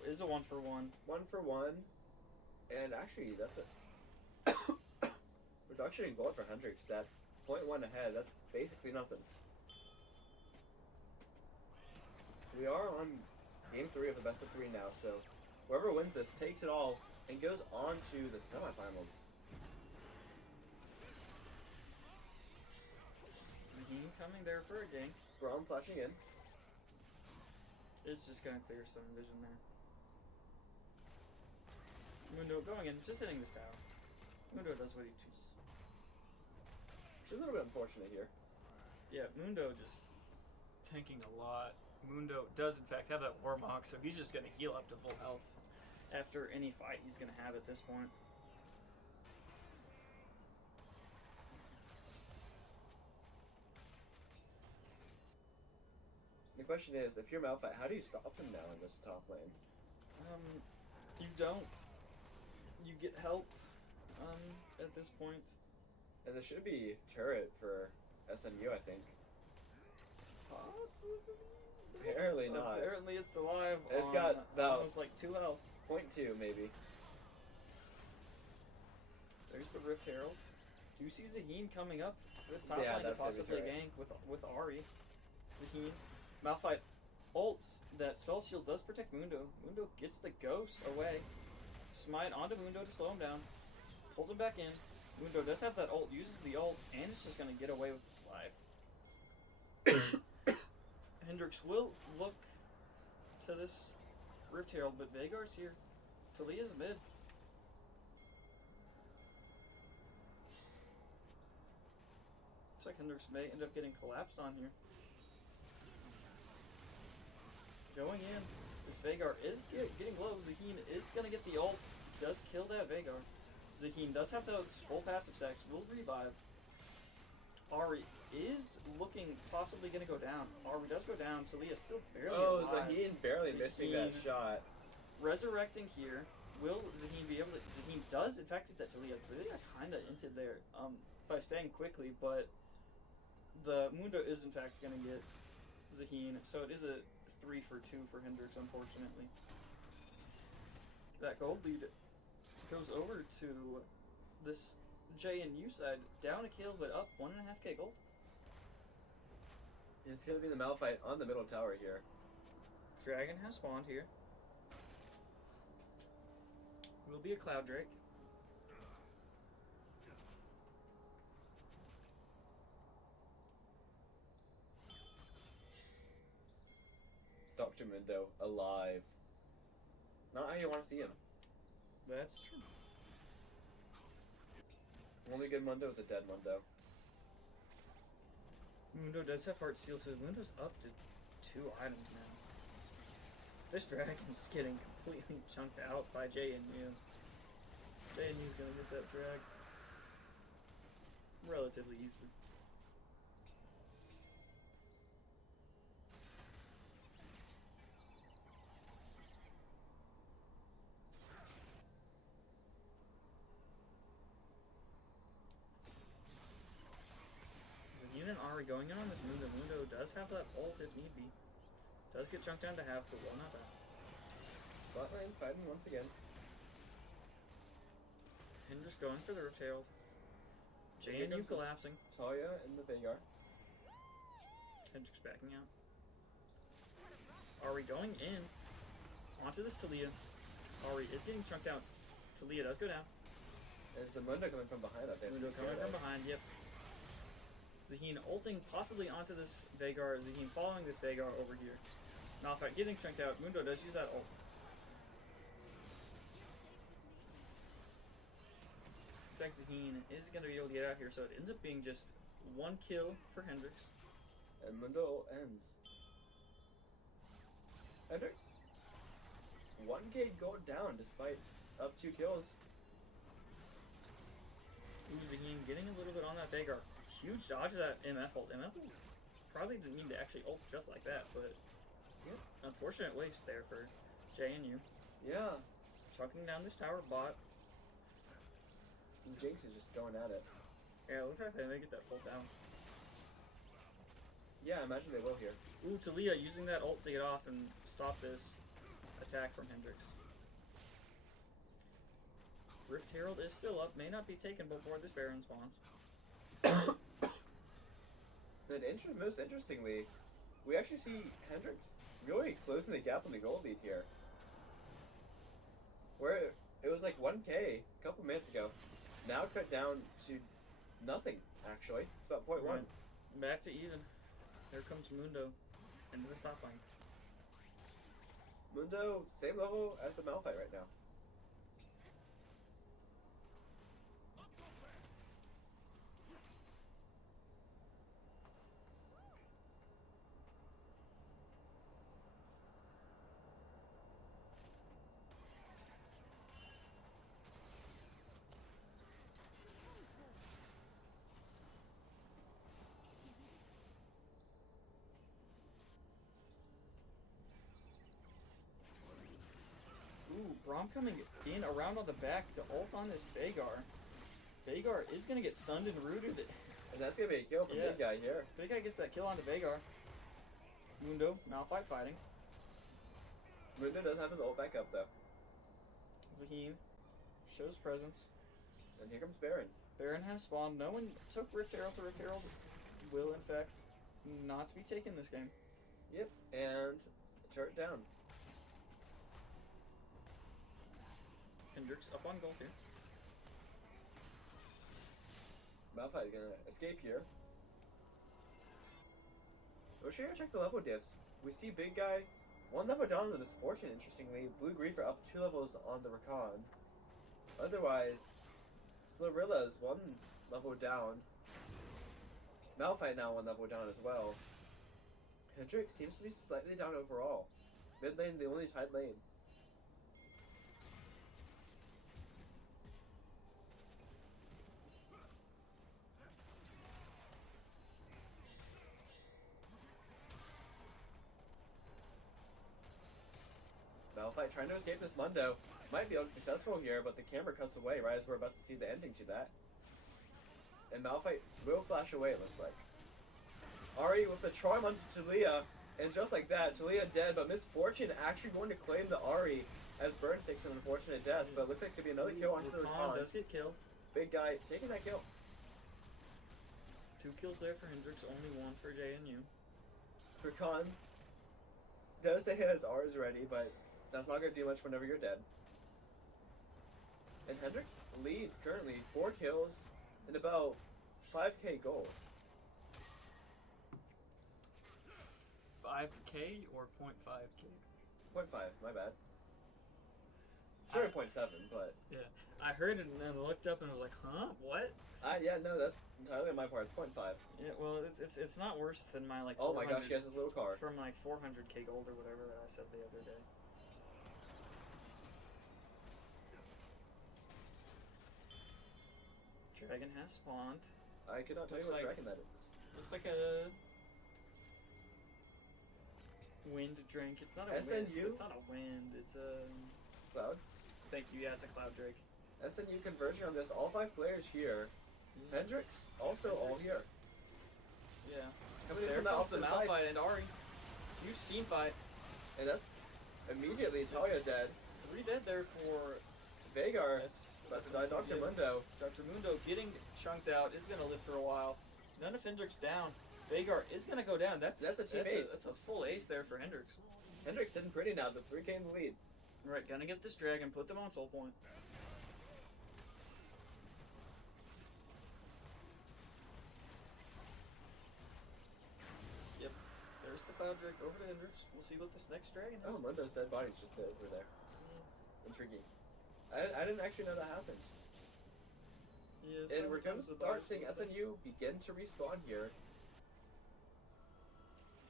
Is a 1-for-1. 1-for-1. And actually, that's a reduction in gold for Hendrix. That 0.1 ahead, that's basically nothing. We are on game 3 of the best of 3 now, so whoever wins this takes it all and goes on to the semifinals. Zaheen coming there for a gank. Braum flashing in. Is just gonna clear some vision there. Mundo going in, just hitting this tower. Mundo does what he chooses. It's a little bit unfortunate here. Yeah, Mundo just tanking a lot. Mundo does in fact have that Warmog, so he's just gonna heal up to full health after any fight he's gonna have at this point. The question is, if you're Malphite, how do you stop him now in this top lane? You don't. You get help, at this point. And there should be turret for SMU, I think. Possibly. Apparently not. Apparently it's alive. It's on got about almost like 2 health. 0.2 maybe. There's the Rift Herald. Do you see Zaheen coming up this top Yeah, lane to that's gonna be possibly turret. gank with Ari? Zaheen. Malphite ults. That spell shield does protect Mundo. Mundo gets the ghost away. Smite onto Mundo to slow him down. Pulls him back in. Mundo does have that ult, uses the ult, and it's just gonna get away with life. Hendrix will look to this Rift Herald, but Veigar's here. Talia's mid. Looks like Hendrix may end up getting collapsed on here. Going in. This Veigar is getting low. Zaheen is going to get the ult. Does kill that Veigar. Zaheen does have those full passive stacks. Will revive. Ari is looking possibly going to go down. Ari does go down. Talia still barely alive. Zaheen barely missing that Zaheen shot. Resurrecting here. Will Zaheen be able to... Zaheen does, in fact, get that Talia. Really got kind of into there by staying quickly, but the Mundo is, in fact, going to get Zaheen. So it is a 3-for-2 for Hendrix, unfortunately. That gold lead goes over to this J and U side. Down a kill, but up 1.5k gold. It's going to be the Malphite on the middle tower here. Dragon has spawned here. Will be a Cloud Drake. Dr. Mundo alive. Not how you want to see him. That's true. Only good Mundo is a dead Mundo. Mundo does have Heart Seal, so Mundo's up to 2 items now. This dragon's getting completely chunked out by JNU. JNU's gonna get that drag relatively easily. Unit Ari going in on this Mundo. Mundo does have that ult if need be. Does get chunked down to half, but well, not bad. Bot lane fighting once again. Hendrix going for the Riptail. JNU collapsing. Talia and the Veigar. Hendrix backing out. Ari going in. Onto this Talia. Ari is getting chunked out. Talia does go down. There's the Mundo coming from behind that. Mundo coming from behind, yep. Zaheen ulting possibly onto this Veigar. Zaheen following this Veigar over here. Malphite getting chunked out. Mundo does use that ult. Looks like Zaheen is going to be able to get out here, so it ends up being just 1 kill for Hendrix. And Mundo ends. Hendrix. 1k go down despite up 2 kills. Ooh, Zaheen getting a little bit on that Veigar. Huge dodge of that MF ult. MF probably didn't mean to actually ult just like that, but yep. Unfortunate waste there for JNU. Yeah. Chucking down this tower bot. And Jinx is just going at it. Yeah, look like they may get that full down. Yeah, I imagine they will here. Ooh, Talia using that ult to get off and stop this attack from Hendrix. Rift Herald is still up, may not be taken before this Baron spawns. Then most interestingly, we actually see Hendrix really closing the gap on the gold lead here. Where it was like 1k a couple minutes ago, now cut down to nothing actually. It's about 0.1. Right. Back to even. Here comes Mundo into the stop line. Mundo, same level as the Malphite right now. Ooh, Braum coming in around on the back to ult on this Veigar. Veigar is going to get stunned and rooted. And that's going to be a kill from Big Guy here. Big Guy gets that kill onto Veigar. Mundo, Malphite fighting. Mundo does have his ult back up though. Zaheen shows presence. And here comes Baron. Baron has spawned. No one took Rift Herald to Rift Herald. Will, in fact, not to be taken this game. Yep, and turret down. Hendrix up on gold here. Malphite gonna escape here. We're sure to check the level diffs. We see Big Guy 1 level down on the Misfortune, interestingly. Blue Griefer up 2 levels on the Rakan. Otherwise, Slorilla's 1 level down. Malphite now 1 level down as well. Hendrix seems to be slightly down overall. Mid lane, the only tied lane. Malphite trying to escape this Mundo. Might be unsuccessful here, but the camera cuts away right as we're about to see the ending to that. And Malphite will flash away, it looks like. Ari with the charm onto Talia, and just like that, Talia dead, but Misfortune actually going to claim the Ari as Burn takes an unfortunate death, but it looks like to be another kill onto the Rakan. Does get killed. Big Guy taking that kill. 2 kills there for Hendrix, only 1 for JNU. Rakan does say he has R's ready, but that's not going to do much whenever you're dead. And Hendrix leads currently 4 kills and about 5k gold. 5k or 0.5k? 0.5, my bad. Sure, 0.7, but I heard it and then looked up and I was like, huh? What? yeah, no, that's entirely on my part. It's 0.5. Yeah, well, it's not worse than my like. Oh my gosh, he has his little car. From like 400k gold or whatever that I said the other day. Dragon has spawned. I could not tell you what dragon that is. Looks like a wind drink. It's not a wind. It's not a wind. It's a cloud. Thank you. Yeah, it's a cloud drake. SNU conversion on this. All 5 players here. Yeah. Hendrix also all here. Yeah. Coming in there from the comes the opposite side. Malphite and Ari. Huge team fight. And that's immediately Talia dead. 3 dead there for Vagar. Yes. About to die. Dr. Mundo. Dr. Mundo getting chunked out is going to live for a while. None of Hendrix down. Vagar is going to go down. That's a team ace. That's a full ace there for Hendrix. Hendrix sitting pretty now. The 3K in the lead. Right, gonna get this dragon, put them on soul point. Yep, there's the cloud drake over to Hendrix. We'll see what this next dragon is. Oh, Mundo's dead body's just over there. Intriguing. I didn't actually know that happened. Yeah, and we're going to start seeing SNU begin to respawn here.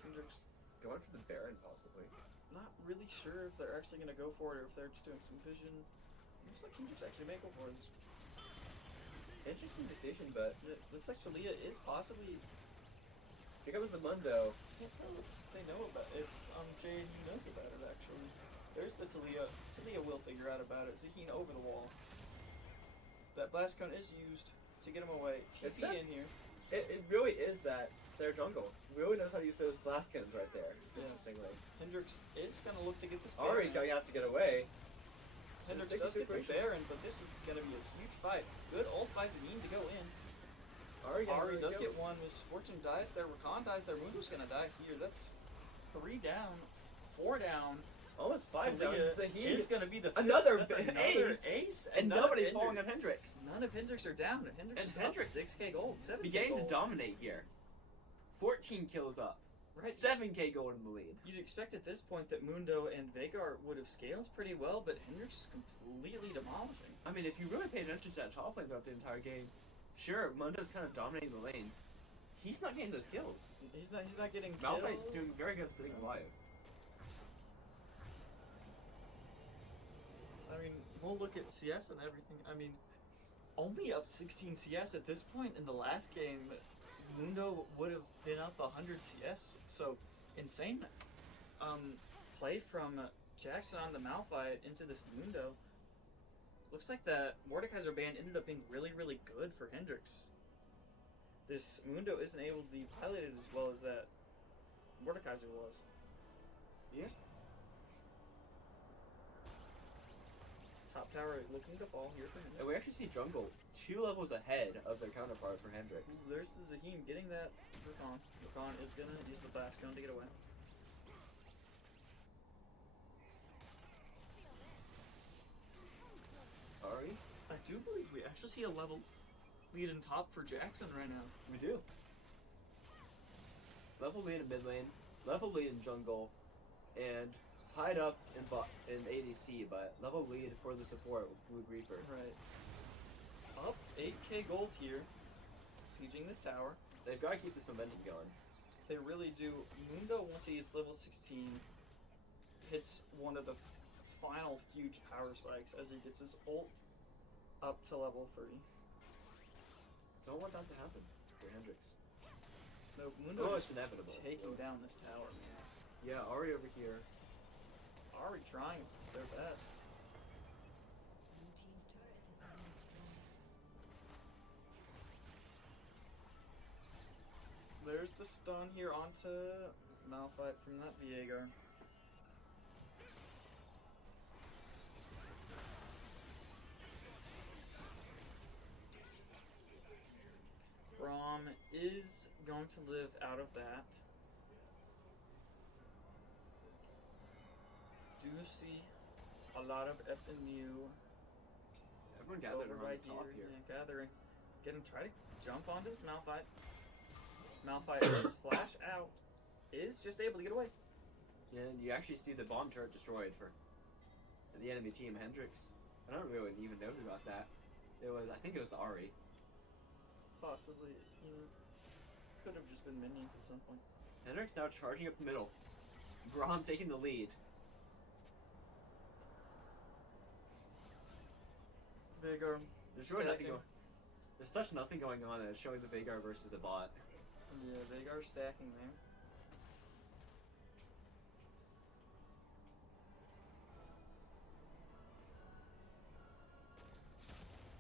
Hendrix going for the Baron, possibly. Not really sure if they're actually going to go for it or if they're just doing some vision. Looks like Hendrix actually may go for it. Interesting decision, but it looks like Talia is possibly. Here comes the Mundo. Can't tell if they know about it. If Jade knows about it actually. There's the Talia. Talia will figure out about it. Zaheen over the wall. That blast cone is used to get him away. TP in here. It really is that their jungle really knows how to use those blast cannons right there. Yeah. Interestingly. Hendrix is gonna look to get this. Ari's gonna have to get away. Hendrix does get the Baron, but this is gonna be a huge fight. Good ult by Zaheen to go in. Ari does get one. Miss Fortune dies there. Rakan dies there. Mundo's gonna die here. That's 3 down, 4 down. Almost 5 down. Zaheen is gonna be the another ace. And nobody's falling on Hendrix. None of Hendrix are down. Hendrix 6k gold, 7k beginning gold. to dominate here. 14 kills up. Right. 7k gold in the lead. You'd expect at this point that Mundo and Vagar would have scaled pretty well, but Hendrix is completely demolishing. I mean, if you really paid attention to that top lane throughout the entire game, sure, Mundo's kind of dominating the lane. He's not getting those kills. He's not getting kills. Malphite's doing very good staying alive. I mean, we'll look at CS and everything. I mean, only up 16 CS at this point. In the last game, Mundo would have been up 100 CS. So, insane play from Jackson on the Malphite into this Mundo. Looks like that Mordekaiser ban ended up being really, really good for Hendrix. This Mundo isn't able to be piloted as well as that Mordekaiser was. Yeah. Top tower looking to fall here for Hendrix. And we actually see jungle 2 levels ahead of their counterpart for Hendrix. There's the Zaheen getting that Rakan. Rakan is gonna use the blast cone to get away. Ari? I do believe we actually see a level lead in top for Jackson right now. We do. Level lead in mid lane, level lead in jungle, and tied up in ADC, but level lead for the support with Blue Reaper. Right. Up 8k gold here. Sieging this tower. They've got to keep this momentum going. They really do. Mundo, once he hits level 16, hits one of the final huge power spikes as he gets his ult up to level 3. Don't want that to happen for Hendrix. No, Mundo is inevitable. Taking down this tower, man. Yeah, Ari over here. Ari trying their best. There's the stun here onto Malphite from that Viegar. Braum is going to live out of that. Do see a lot of SNU Everyone gathered over around right the top here. Yeah, gathering. Gonna try to jump onto this Malphite. Malphite is flash out. Is just able to get away. Yeah, and you actually see the bomb turret destroyed for And the enemy team, Hendrix. I don't really even know who got that. I think it was the Ari. Possibly. Could have just been minions at some point. Hendrix now charging up the middle. Braum taking the lead. Vagar. There's really nothing going. There's such nothing going on. It's showing the Vagar versus the bot. Yeah, Vagar stacking there.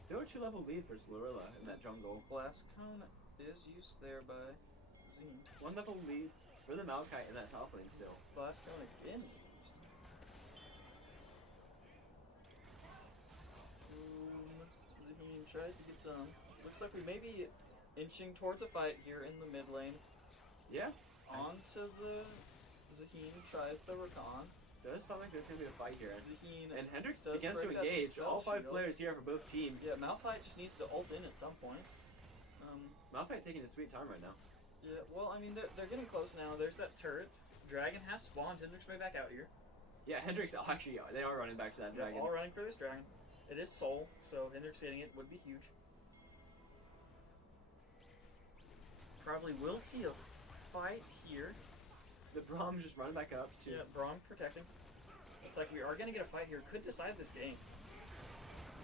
Still a 2-level lead for Slurilla in that jungle. Blast Cone is used there by Zine. 1-level lead for the Maokai in that top lane still. Blast Cone again used. Zine tries to get some. Looks like we may be inching towards a fight here in the mid lane. Yeah. Onto the Zaheen tries the Rakan. Does sound like there's going to be a fight here. Zaheen And Hendrix does begins to break that engage. spell All 5 shield. players here for both teams. Yeah, Malphite just needs to ult in at some point. Malphite taking a sweet time right now. Yeah, well, I mean, they're getting close now. There's that turret. Dragon has spawned. Hendrix way back out here. Yeah, Hendrix actually, they are running back to that They're dragon. all running for this dragon. It is Soul, so Hendrix getting it would be huge. Probably will see a fight here. The Braum just running back up to. Yeah, Braum protecting. Looks like we are going to get a fight here. Could decide this game.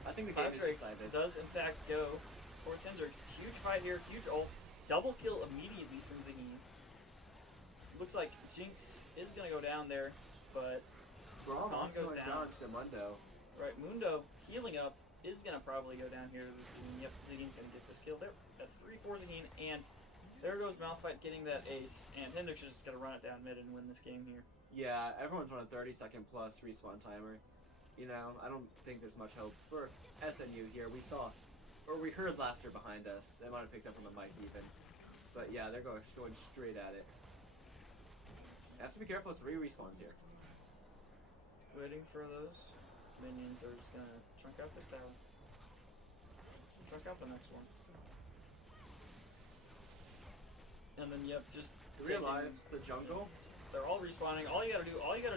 I think the game is Patrick decided. does, in fact, go towards Hendrix. Huge fight here. Huge ult. Double kill immediately from Zaheen. Looks like Jinx is going to go down there, but Braum Khan also goes went down. down to the Mundo. right, Mundo healing up is going to probably go down here to the Zaheen. Yep, Zaheen's going to get this kill there. That's 3 for Zaheen, and there goes Malphite getting that ace, and Hendrix is just going to run it down mid and win this game here. Yeah, everyone's on a 30-second plus respawn timer. You know, I don't think there's much hope for SNU here. We heard laughter behind us. They might have picked up on the mic even. But yeah, they're going straight at it. Have to be careful with 3 respawns here. Waiting for those minions are just going to chunk out this tower. Chunk out the next one. And then, yep, just 3 taking- lives, the jungle. They're all respawning. All you gotta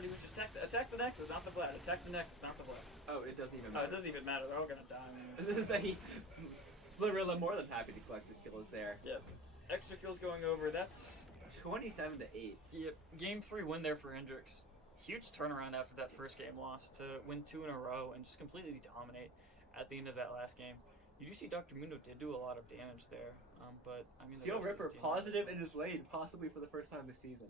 do is just attack the Nexus, not the Vlad. Attack the Nexus, not the Vlad. Oh, it doesn't even Oh, matter. it doesn't even matter. They're all gonna die, man. This is a Slurilla more than happy to collect his kills there. Yep. Extra kills going over. That's 27-8. yep. Game 3 win there for Hendrix. Huge turnaround after that first game loss to win 2 in a row and just completely dominate at the end of that last game. You do see Dr. Mundo did do a lot of damage there, but I mean. the Seal rest of the Ripper team- positive in his lane, possibly for the first time this season.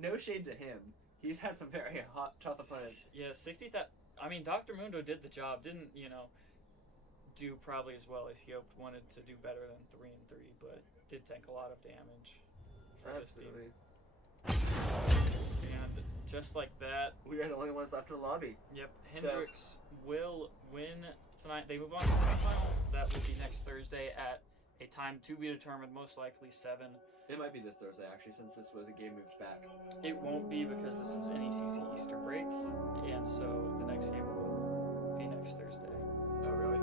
No shade to him. He's had some very tough opponents. Yeah, 60. I mean, Dr. Mundo did the job. Didn't do probably as well as he hoped. Wanted to do better than 3 and 3, but did take a lot of damage for Absolutely. this team. And just like that, We are the only ones left in the lobby. yep, Hendrix will win tonight. They move on to semifinals. That will be next Thursday at a time to be determined, most likely 7. It might be this Thursday, actually, since this was a game moved back. It won't be because this is NECC Easter break, and so the next game will be next Thursday. Oh, really?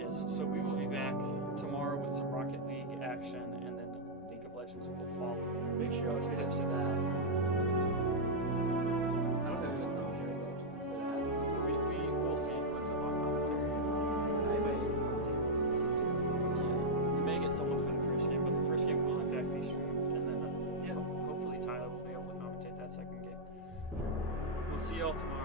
Yes, so we will be back tomorrow with some Rocket League action, and then League of Legends will follow. Make sure y'all tune into that. I don't know who's on commentary, though. We will see what's up on commentary. I might even commentate on the team, too. Yeah, we may get someone for the first game, but the first game will in fact be streamed, and then hopefully Tyler will be able to commentate that second game. We'll see y'all tomorrow.